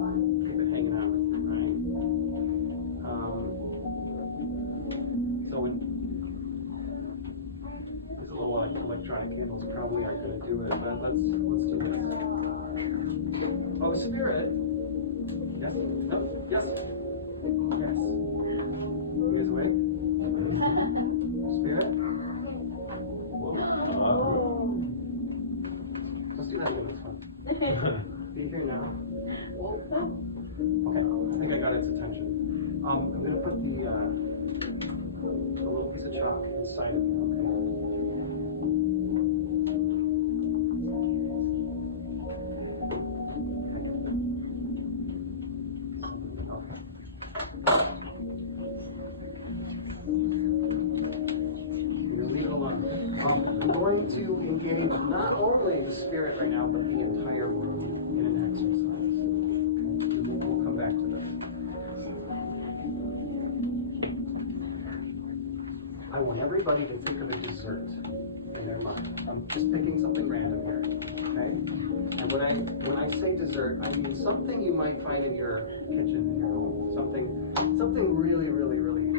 hanging out with you, right? So when electronic candles probably aren't going to do it, but let's do this. Oh, spirit. Yes. No. Yes. Yes. You guys awake? Spirit. Let's do that again. That's fun. Be here now. Okay. I think I got its attention. I'm going to put the little piece of chalk inside of you. Okay. You're going to leave it alone. I'm going to engage not only the spirit right now, but the entire room in an exercise. Okay? We'll come back to this. I want everybody to think of a dessert in their mind. I'm just picking something random here, okay? And when I say dessert, I mean something you might find in your kitchen, in your home. Something really, really, really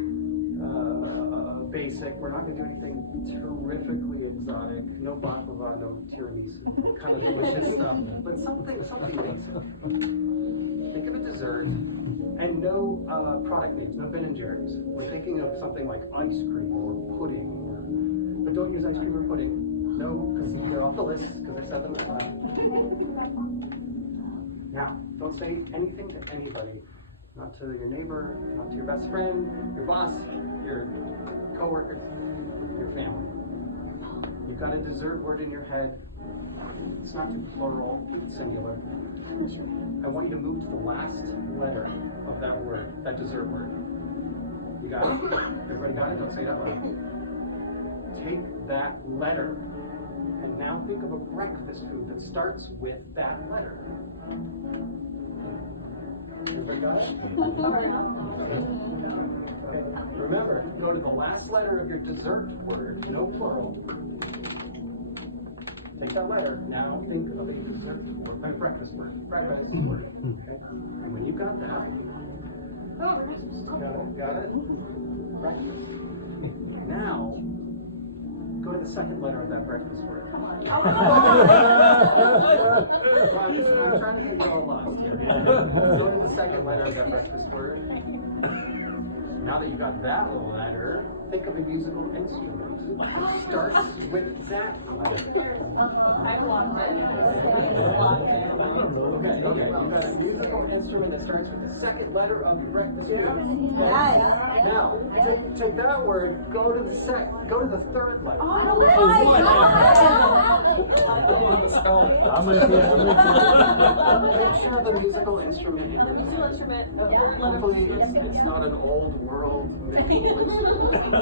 basic. We're not going to do anything terrifically exotic. No baklava, no tiramisu, kind of delicious stuff. But something basic. Think of a dessert. And no product names, no Ben and Jerry's. We're thinking of something like ice cream or pudding, but don't use ice cream or pudding. No, because they're off the list, because I said them as well. Now, don't say anything to anybody. Not to your neighbor, not to your best friend, your boss, your coworkers, your family. You've got a dessert word in your head. It's not too plural, it's singular. I want you to move to the last letter of that word, that dessert word. You got it? Everybody got it? Don't say it out loud. Take that letter and now think of a breakfast food that starts with that letter. Everybody got it? Okay. Remember, go to the last letter of your dessert word, no plural. Take that letter. Now think of a dessert word, a breakfast word. Breakfast word. Okay. And when you got that, got it? Breakfast. Now go to the second letter of that breakfast word. I'm trying to get you all lost here. Go to the second letter of that breakfast word. Now that you got that letter, think of a musical instrument that starts with that letter. I blocked it. Okay, you've got a musical instrument that starts with the second letter of the breakfast word. Now, take that word, go to the third letter. Picture the musical instrument. Musical instrument. Hopefully it's not an old world musical instrument.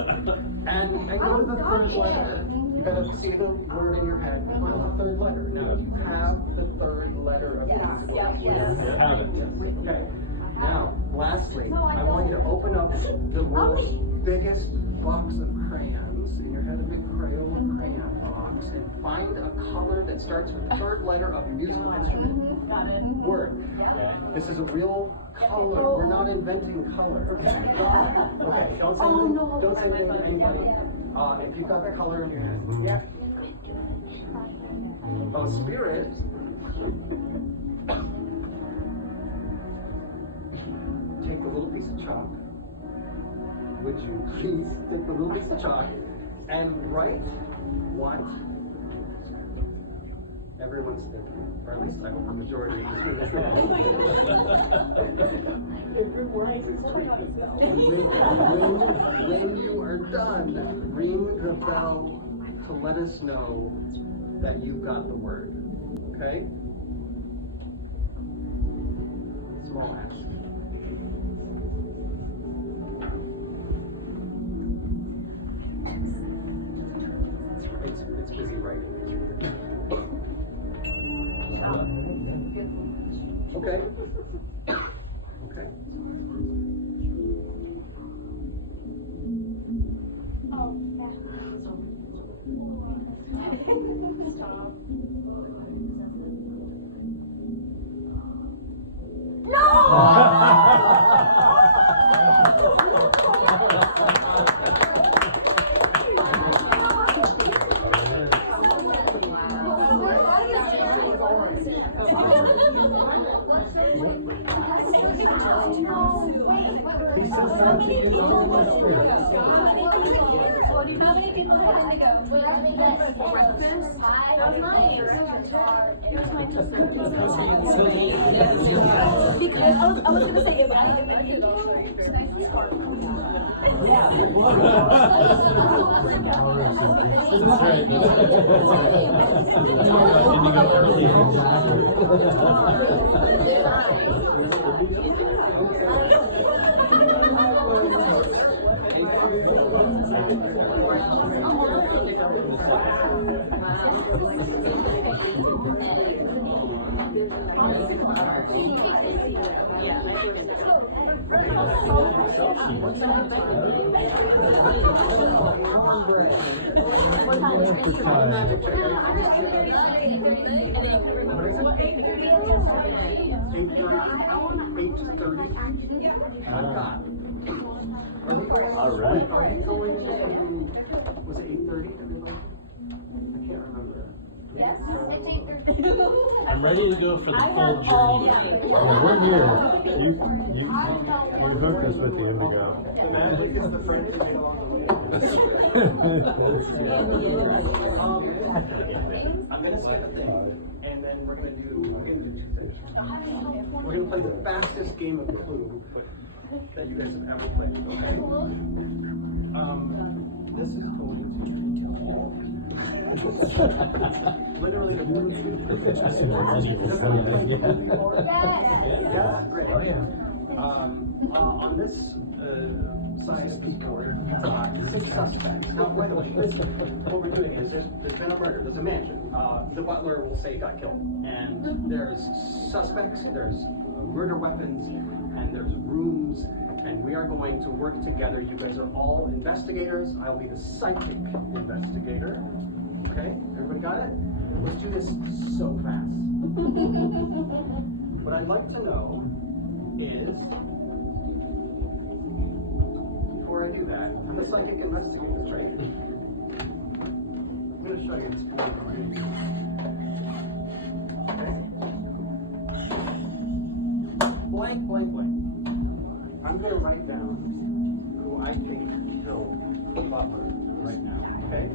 And go to the third letter. You gotta see the word in your head. Go to the third letter. Now you have the third letter of the musical instrument. Okay. Now, lastly, I want you to open up the world's biggest box of crayons. In your head, a big Crayola crayon box, and find a color that starts with the third letter of your musical instrument word. This is a real color. We're not inventing color. Okay, don't say anything to anybody. If you've got the color in your head. Yeah. Oh, spirit. Take a little piece of chalk. Would you please take a little piece of chalk and write what everyone's thinking, or at least I hope the majority of this room is thinking. When you are done, ring the bell to let us know that you've got the word. Okay? Small ask. It's busy writing. Okay. Okay. Stop. All right. Are you going to, was it 8:30? I can't remember. Yes, it's 8:30. I'm ready to go for the full journey. Yeah, we're here. You hooked us with the indigo. I'm going to skip a thing, and then we're going to do two things. We're going to play the fastest game of Clue that you guys have ever played, okay? This is going to literally the on this science board, 6 suspects. Now, by the way, what we're doing is there's been a murder, there's a mansion. The butler will say got killed. And there's suspects, there's murder weapons, and there's rooms. And we are going to work together. You guys are all investigators. I'll be the psychic investigator. Okay, everybody got it? Let's do this so fast. What I'd like to know is, before I do that, I'm the psychic investigator, right? I'm going to show you this board. Okay? Blank, blank, blank. I'm going to write down who I think killed the butler right now, okay?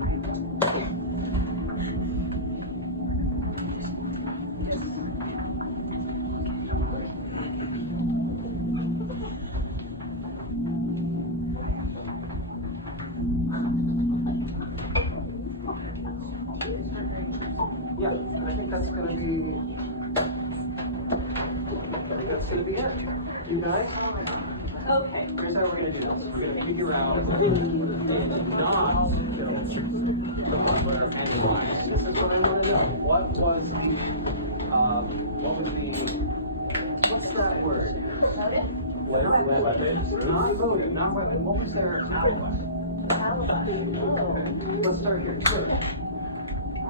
Yeah, I think that's going to be it. You guys? Okay. Here's how we're going to do this. We're going to figure out who did not kill the butler and why. This is what I want to know. What's that word? Motive? Weapons? Not motive, not weapon. What was their alibi? Alibi. Okay. Let's start here. True.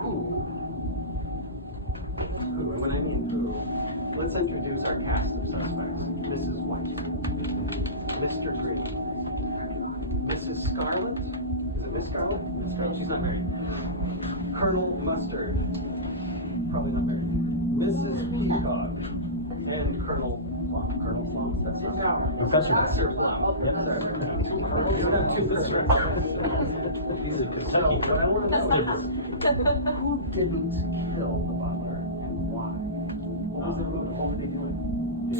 Who? Who? And when I mean who, let's introduce our cast of suspects. Mrs. White. Mr. Green. Mrs. Scarlett? Is it Miss Scarlett? Miss Scarlett, she's not married. Colonel Mustard. Probably not married. Mrs. Peacock. And Colonel Plum. Colonel Plum? That's not Professor Plum. Yep, sorry. Two colonels? You're not two sisters. He's a Kentucky. So, what I want to know is, who didn't kill the butler and why? What was their motive? What were they doing? It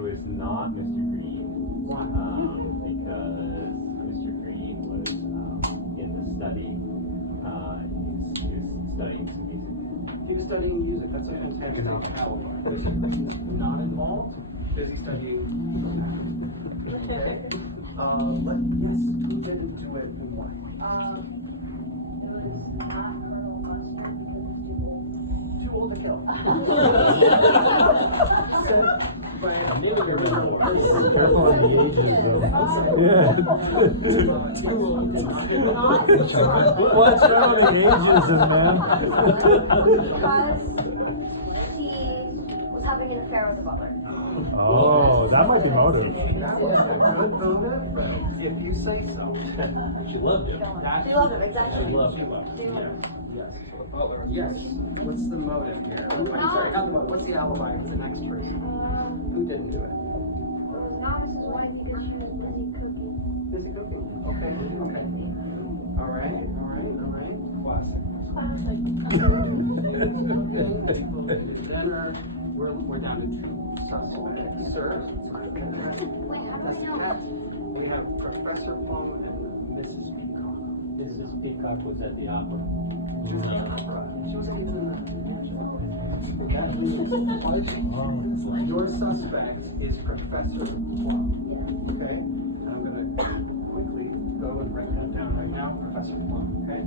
was not Mr. Green. Why? Because Mr. Green was in the study. He was studying some music. He was studying music. That's a fantastic alibi. Mr. Green is not involved. Busy studying. Okay. Yes. Who didn't do it and why? It was not Colonel Mustard because he was Too old to kill. Careful on the ages, though. Yeah. Watch out on the ageism, man. because he was having an affair with the butler. Oh, that might be motive. That was a good motive, if you say so. She loved him. She loved him, exactly. She loved him. Yes. What's the motive here? I'm sorry, not the motive. What's the alibi? It's the next person. Who didn't do it? It was not Mrs. White because she was busy cooking. Busy cooking. Okay. center, we're down to 2 suspects. Sir, we have Professor Plum and Mrs. Peacock. Mrs. Peacock was at the opera. She wasn't even in the. Your suspect is Professor Plum. Okay? And I'm going to quickly go and write that down right now. Professor Plum, okay?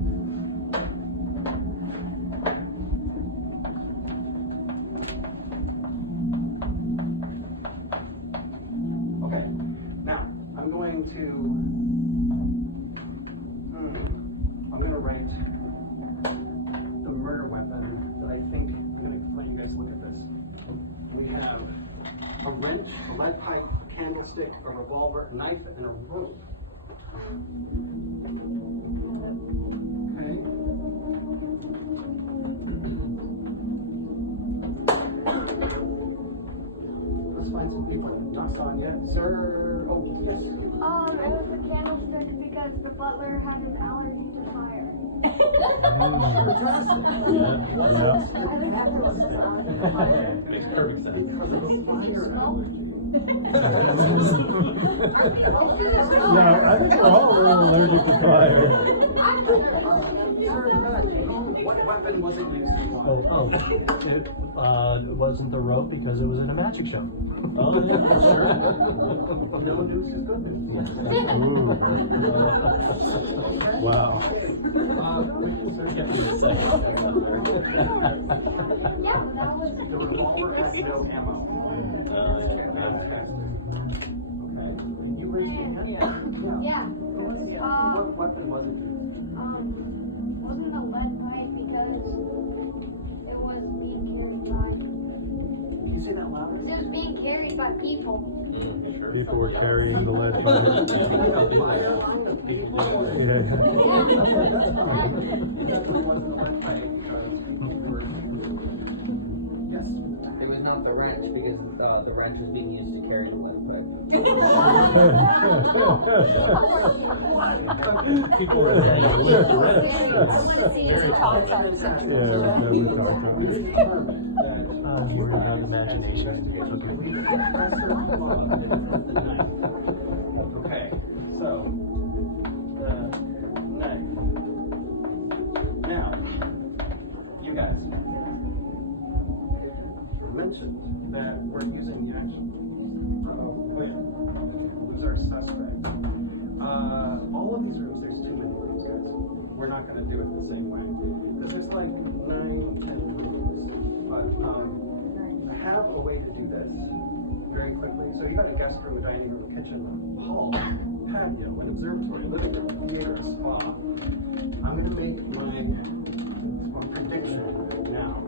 Okay. Now, I'm going to write the murder weapon that I think, I'm going to let you guys look at this. We have a wrench, a lead pipe, a candlestick, a revolver, a knife, and a rope. Okay. Let's find some people that have not saw it yet. Sir, oh, yes. It was a candlestick because the butler had an allergy to fire. I think everyone has allergy to fire. Makes perfect sense. Because of a fire allergy. Yeah, I think we're all a little allergic to fire. What weapon was it used to fire? It wasn't the rope because it was in a magic show. Oh, yeah, sure. No news is good news. Wow. Get me a second. Yeah, but that was. The revolver had no ammo. Okay. You raised your hand? Yeah. What weapon was it used? Wasn't a lead pipe because it was being carried by. Can you say that louder? It was being carried by people. People were carrying the lead pipe. Like a fire line of people? Yeah. Definitely wasn't a lead pipe because people were. Yes. It was not the wrench because the wrench was being used to carry the lead pipe. People were there to lift the rest. I want to see it's a talk time Yeah, session. that was You you have imagination. Okay, so the knife. Now, you guys mentioned that we're using the actual. Who's our suspect? All of these rooms, there's too many rooms, guys. We're not going to do it the same way because there's like 9, 10 rooms. But I have a way to do this very quickly. So you got a guest room, a dining room, a kitchen, hall, patio, an observatory, living room, theater, spa. I'm going to make my prediction now.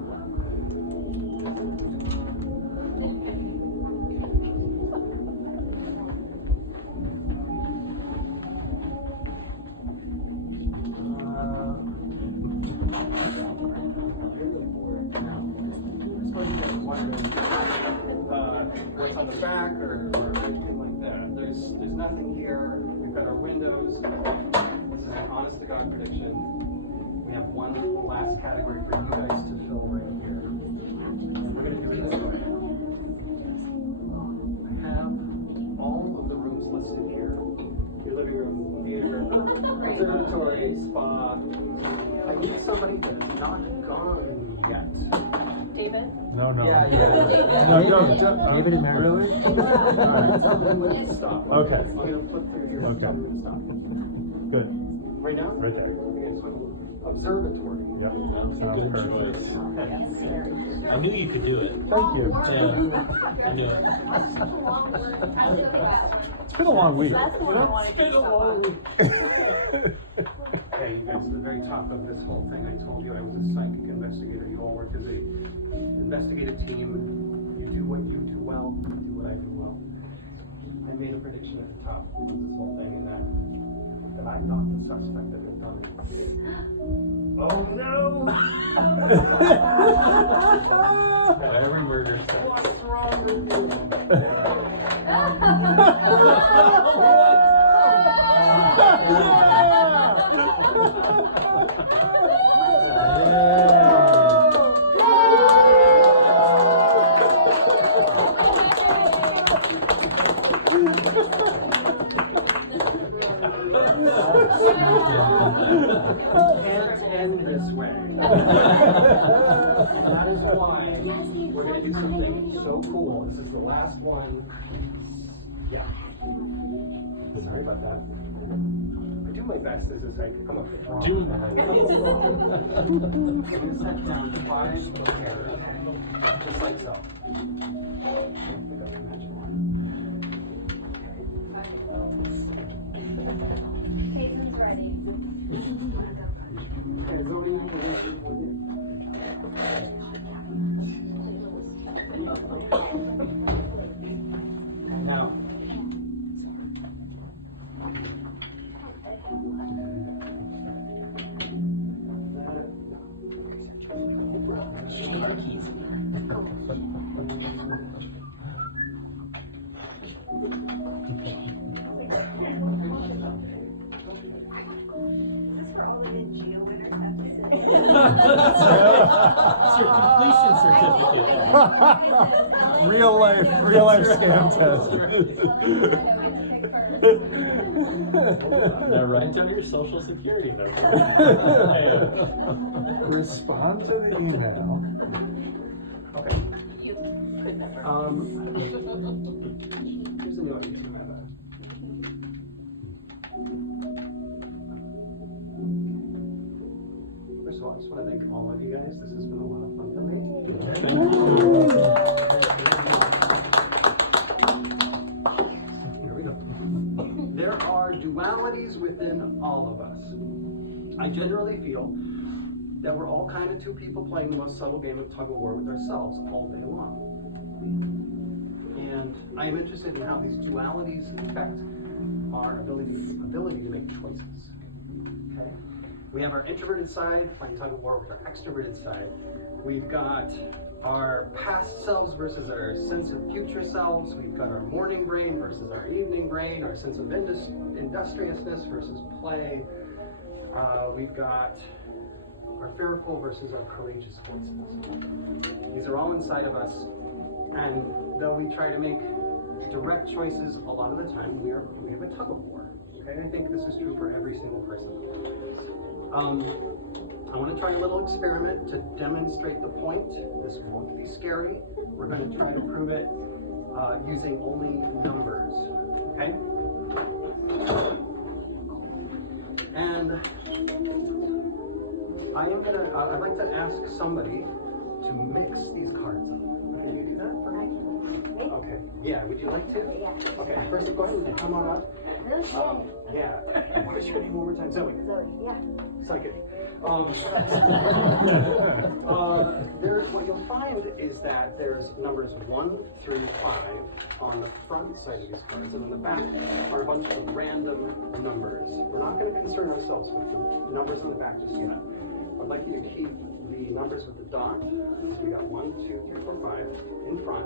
What's on the back or anything like that. There's nothing here. We've got our windows. This is an honest to God prediction. We have one last category for you guys to fill right here. And we're going to do it this way. I have all of the rooms listed here. Your living room, theater, observatory, spa. I need somebody that is not gone yet. David? No. Yeah. No, David and Mary. Really? Stop. Okay. I'm going to flip through here. Okay. I'm going to stop. Good. Right now? Right there. Okay, so observatory. Yep. Good Sounds perfect. choice. Okay. I knew you could do it. Thank you. Yeah, I knew it. It's been a long week. That's the one I wanted to talk Okay, you guys, at the very top of this whole thing, I told you I was a psychic investigator. You all work as a investigative team. You do what you do well, you do what I do well. I made a prediction at the top of this whole thing, and that I'm not the suspect that had done it. Oh no! Every murder What's wrong with you? can't end this way. And that is why we're going to do something so cool. This is the last one. Yeah. Sorry about that. I do my best as I come up with wrong. I'm going to set down 5 pairs, just like so. Jason's ready. Okay, Zoe, now. This for all the jail winners have to sit. It's your completion certificate. Real life scam test. They're right under your social security number. Respond to the email. Okay. Here's a new idea. First of all, I just want to thank all of you guys. This has been a lot of fun for me. Here we go. There are dualities within all of us. I generally feel that we're all kind of two people playing the most subtle game of tug of war with ourselves all day long. And I am interested in how these dualities affect our ability to make choices. Okay? We have our introverted side playing tug of war with our extroverted side. We've got our past selves versus our sense of future selves. We've got our morning brain versus our evening brain, our sense of industriousness versus play. We've got our fearful versus our courageous voices. These are all inside of us, and though we try to make direct choices, a lot of the time we have a tug of war. Okay, I think this is true for every single person. I want to try a little experiment to demonstrate the point. This won't be scary. We're going to try to prove it using only numbers. Okay? And I'd like to ask somebody to mix these cards up. Can you do that for me? Okay. Yeah, would you like to? Yeah. Okay, first go ahead and come on up. Yeah. What is your name one more time? Zoe. Zoe, yeah. Psychic. What you'll find is that there's numbers 1 through 5 on the front side of these cards, and on the back are a bunch of random numbers. We're not going to concern ourselves with the numbers on the back just yet. I'd like you to keep the numbers with the dot. So we got 1, 2, 3, 4, 5 in front.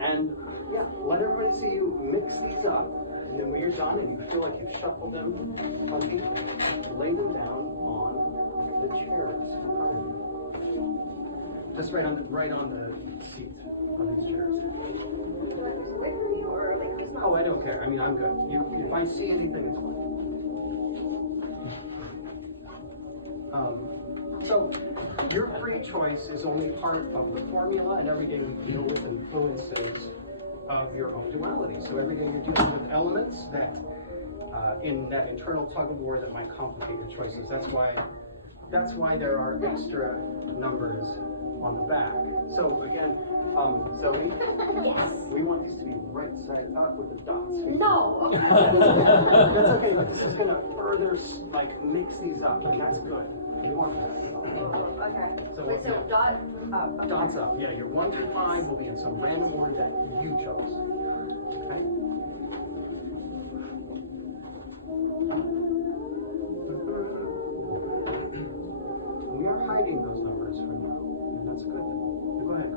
And yeah, let everybody see you mix these up. And then when you're done and you feel like you've shuffled them, lay them down on the chairs in front of you. Just right on the seat on these chairs. Oh, I don't care. I mean, I'm good. If I see anything, it's fine. So your free choice is only part of the formula, and every day we deal with influences of your own duality. So every day you're dealing with elements that in that internal tug of war that might complicate your choices. That's why there are extra numbers on the back. So again, Zoe, Yes. we want these to be right side up with the dots. No. That's okay, but this is gonna further mix these up, and that's good. You want that. Okay. So, Wait, so yeah. dot up. Dots up, yeah, your 1 through 5 will be in some random order that you chose. Okay? We are hiding those numbers for now, and that's good. Go ahead.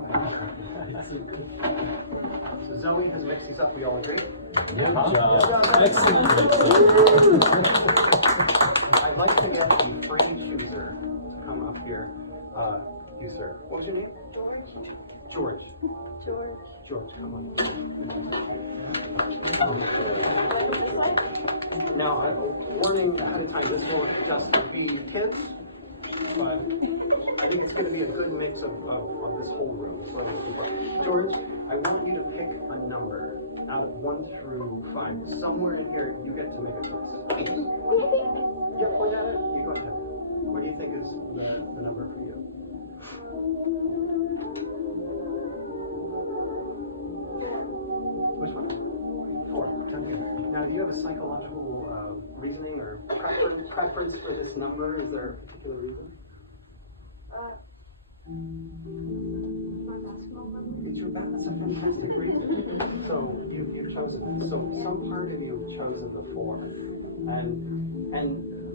So Zoe has mixed these up, we all agree? Good job. Excellent. I'd like to get the free chooser to come up here. You, sir. What was your name? George. George. George. George, come on. Now, warning ahead of time, this will just be kids, but I think it's going to be a good mix of this whole room. So George, I want you to pick a number out of 1 through 5. Somewhere in here, you get to make a choice. Yeah, point at it. You go ahead. What do you think is the number for you? Which one? 4. Down here. Now, do you have a psychological reasoning or preference for this number? Is there a particular reason? It's your back. That's a fantastic reason. So you've chosen it. So some part of you have chosen the 4, and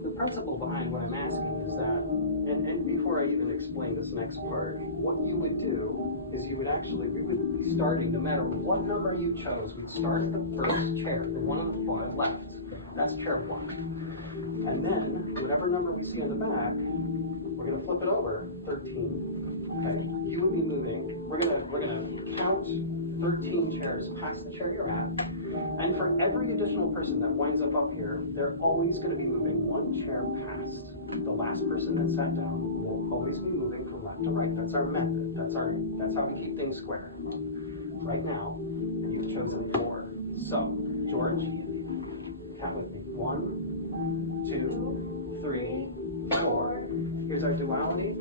the principle behind what I'm asking is that, and before I even explain this next part, what you would do is we would be starting, no matter what number you chose, we'd start at the first chair, the one on the far left. That's chair 1. And then, whatever number we see on the back, we're going to flip it over, 13. Okay, you would be moving. We're gonna count 13 chairs past the chair you're at, and for every additional person that winds up here, they're always going to be moving 1 chair past the last person that sat down. Will always be moving from left to right. That's our method. That's how we keep things square. Right now, you've chosen 4. So, George, count with me. 1, 2, 3, 4. Here's our duality.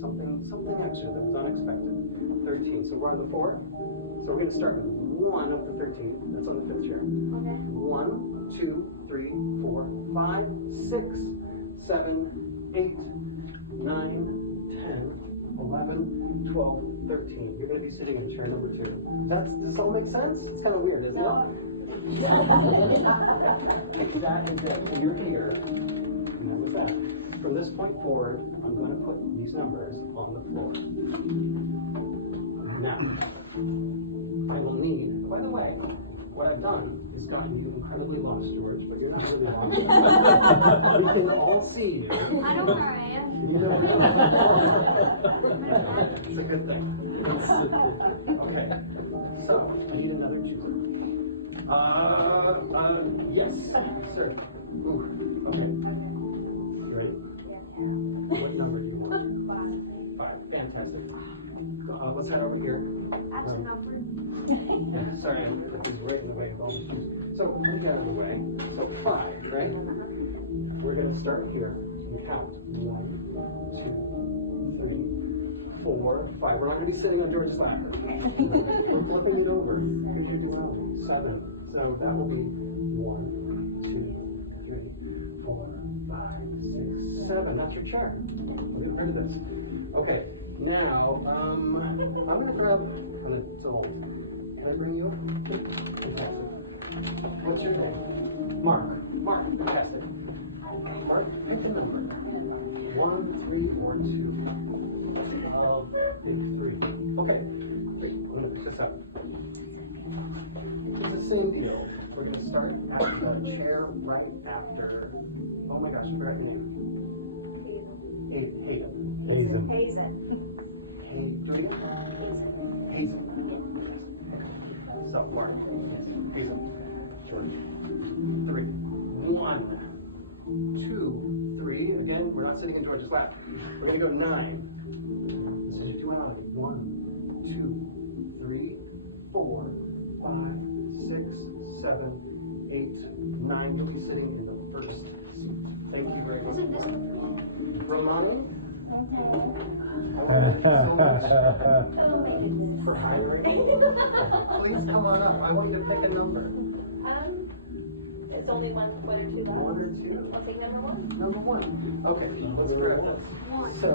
Something extra that was unexpected. 13. So we're on the 4. So we're going to start with 1 of the 13. That's on the 5th chair. Okay. 1, 2, 3, 4, 5, 6, 7, 8, 9, 10, 11, 12, 13. You're going to be sitting in chair number 2. Does this all make sense? It's kind of weird, isn't it? That is it. So you're here. And that was that. From this point forward, I'm going to put these numbers on the floor. Now, I will need, by the way, what I've done is gotten you incredibly lost, George, but you're not really lost. We can all see you. I know where I am. You know, it's a good thing. Okay, so I need another jeweler. Yes, sir. Ooh, okay. Ready? What number do you want? 5. Fantastic. Let's head over here. That's a number. Sorry, he's right in the way of all the shoes. So let me get out of the way. So 5, right? We're going to start here and count. 1, 2, 3, 4, 5. We're not going to be sitting on George's lap. We're flipping it over. Here's your duality. 7. So that will be 1, 2, 3, 4, 5, 6, 7. That's your chair. We'll get rid of this. Okay, now I'm gonna grab. It's old. Can I bring you up? Fantastic. What's your name? Mark. Mark. Fantastic. Mark, pick a number. 1, 3, or 2. Pick 3. Okay. Wait, I'm gonna pick this up. It's the same deal. We're going to start at the chair right after. Oh my gosh, I forgot your name. Hazen. Hazen. Hazen. So, Mark. Hazen. George. 3. 1, 2, 3. Again, we're not sitting in George's lap. We're going to go 9. This is your duality. 1, 2, 3, 4, 5, 6, 7, 8, 9. You'll be sitting in the first seat. Thank you very much. Isn't this Romani? I want to thank you so much for hiring me. Please come on up. I want you to pick a number. It's only one or two left. 1 or 2? I'll take number 1. Number 1. Okay, let's grab this. So,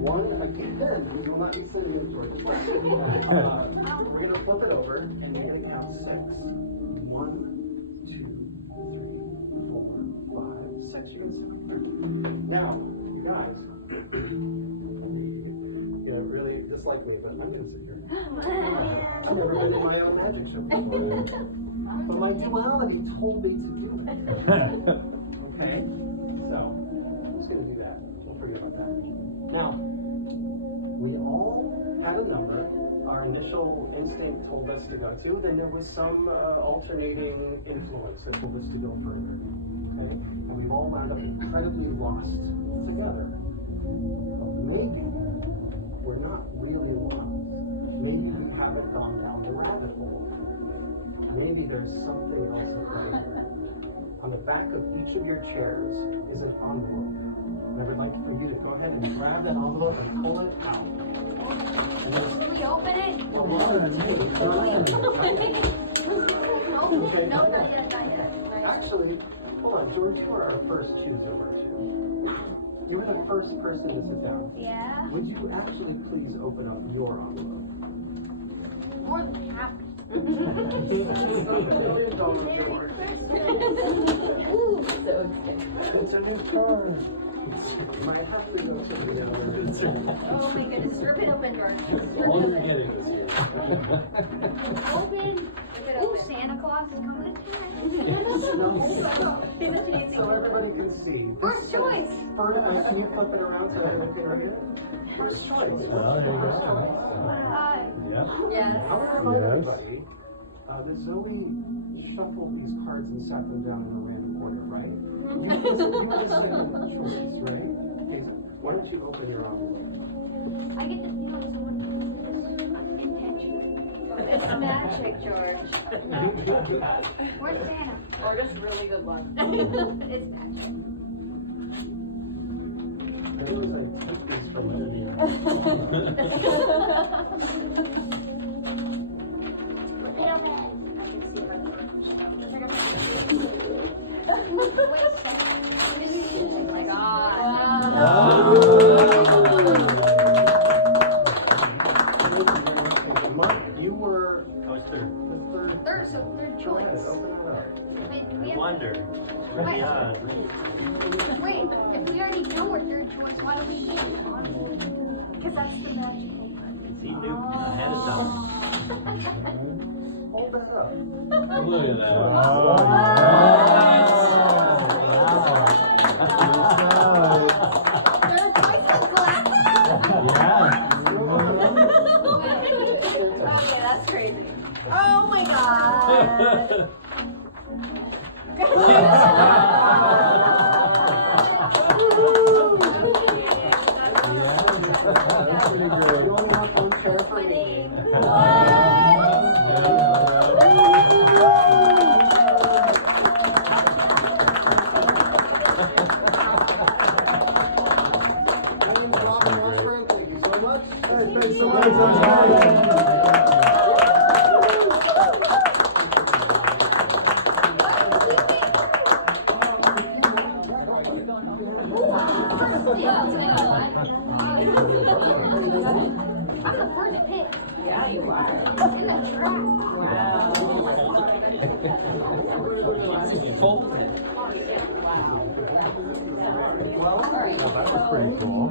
1 again. You will not be sitting in George's lap. We're going to flip it over and you're going to count 6. 1, 2, 3, 4, 5, 6. You're going to sit right there. Now, you guys, you know, really dislike me, but I'm going to sit here. I've never been in my own magic show before. But my duality told me to do it. Okay? So, I'm just going to do that. Don't forget about that. Now, we all had a number our initial instinct told us to go to, then there was some alternating influence that told us to go further. Okay? And we've all wound up incredibly lost together. But maybe we're not really lost. Maybe we haven't gone down the rabbit hole. Maybe there's something else at play. On the back of each of your chairs is an envelope. And I would like for you to go ahead and grab that envelope and pull it out. Can we open it? Well, No, not yet. actually, hold on, George, you were our first chooser, weren't you? You were the first person to sit down. Yeah. Would you actually please open up your envelope? More than happy. $1 million, George. It's a new car. Might have to go to the other. Oh my goodness, rip it open, George. All you're getting is here. Open. Oh, Santa Claus is coming to town. So everybody can see. First choice. Can you flip it around so everybody can read it? First choice. Well, there you go. Yeah. Yes. I want to remind everybody that Zoe shuffled these cards and sat them down in a random order, right? You just said choice, right? Okay, why don't you open your envelope? I get to feel someone intention. It's magic, George. Where's Santa? Or just really good luck. It's magic. It was like, take this from Lydia. Look it up. I can see right there. Wait a second. Oh my god. Mark, you were I was third. the third. Third Go ahead, choice. open it up. Wait, I we have, wonder. Wait. Yeah. wait, if we already know we're third choice, why don't we get it on? Because that's the magic. He knew ahead of time. Hold that up. Look at Third choice has glasses? Okay, that's crazy. Oh my god. My name. Thank you so much. Thanks so much. I'm the first pick. Yeah, you are. In the draft. Fold it. Well, That was pretty cool.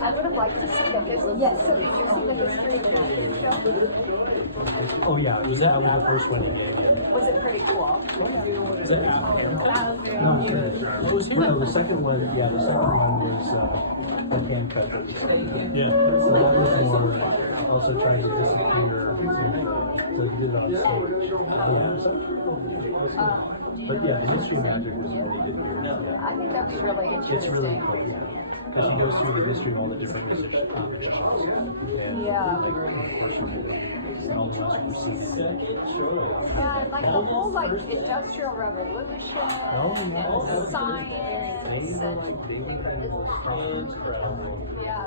I would have liked to see the Yes. So did you see the history of the magic show? Oh yeah, was that was the first one? Was it pretty cool? Was that no, it was here. No, the second one, yeah, the second one was the hand cut. Yeah. So that was more also trying to disappear. So he did it on stage. But yeah, the history of magic was really good here. Yeah. I think that'd be really interesting. It's really cool. Because she goes through the history of all the different musicians. And Yeah. and all the ones we've seen. Yeah, like the whole like industrial revolution and science and yeah,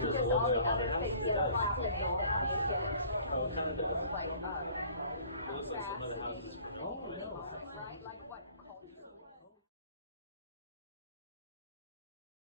just all the other things that are happening that make it like fast, right? Like what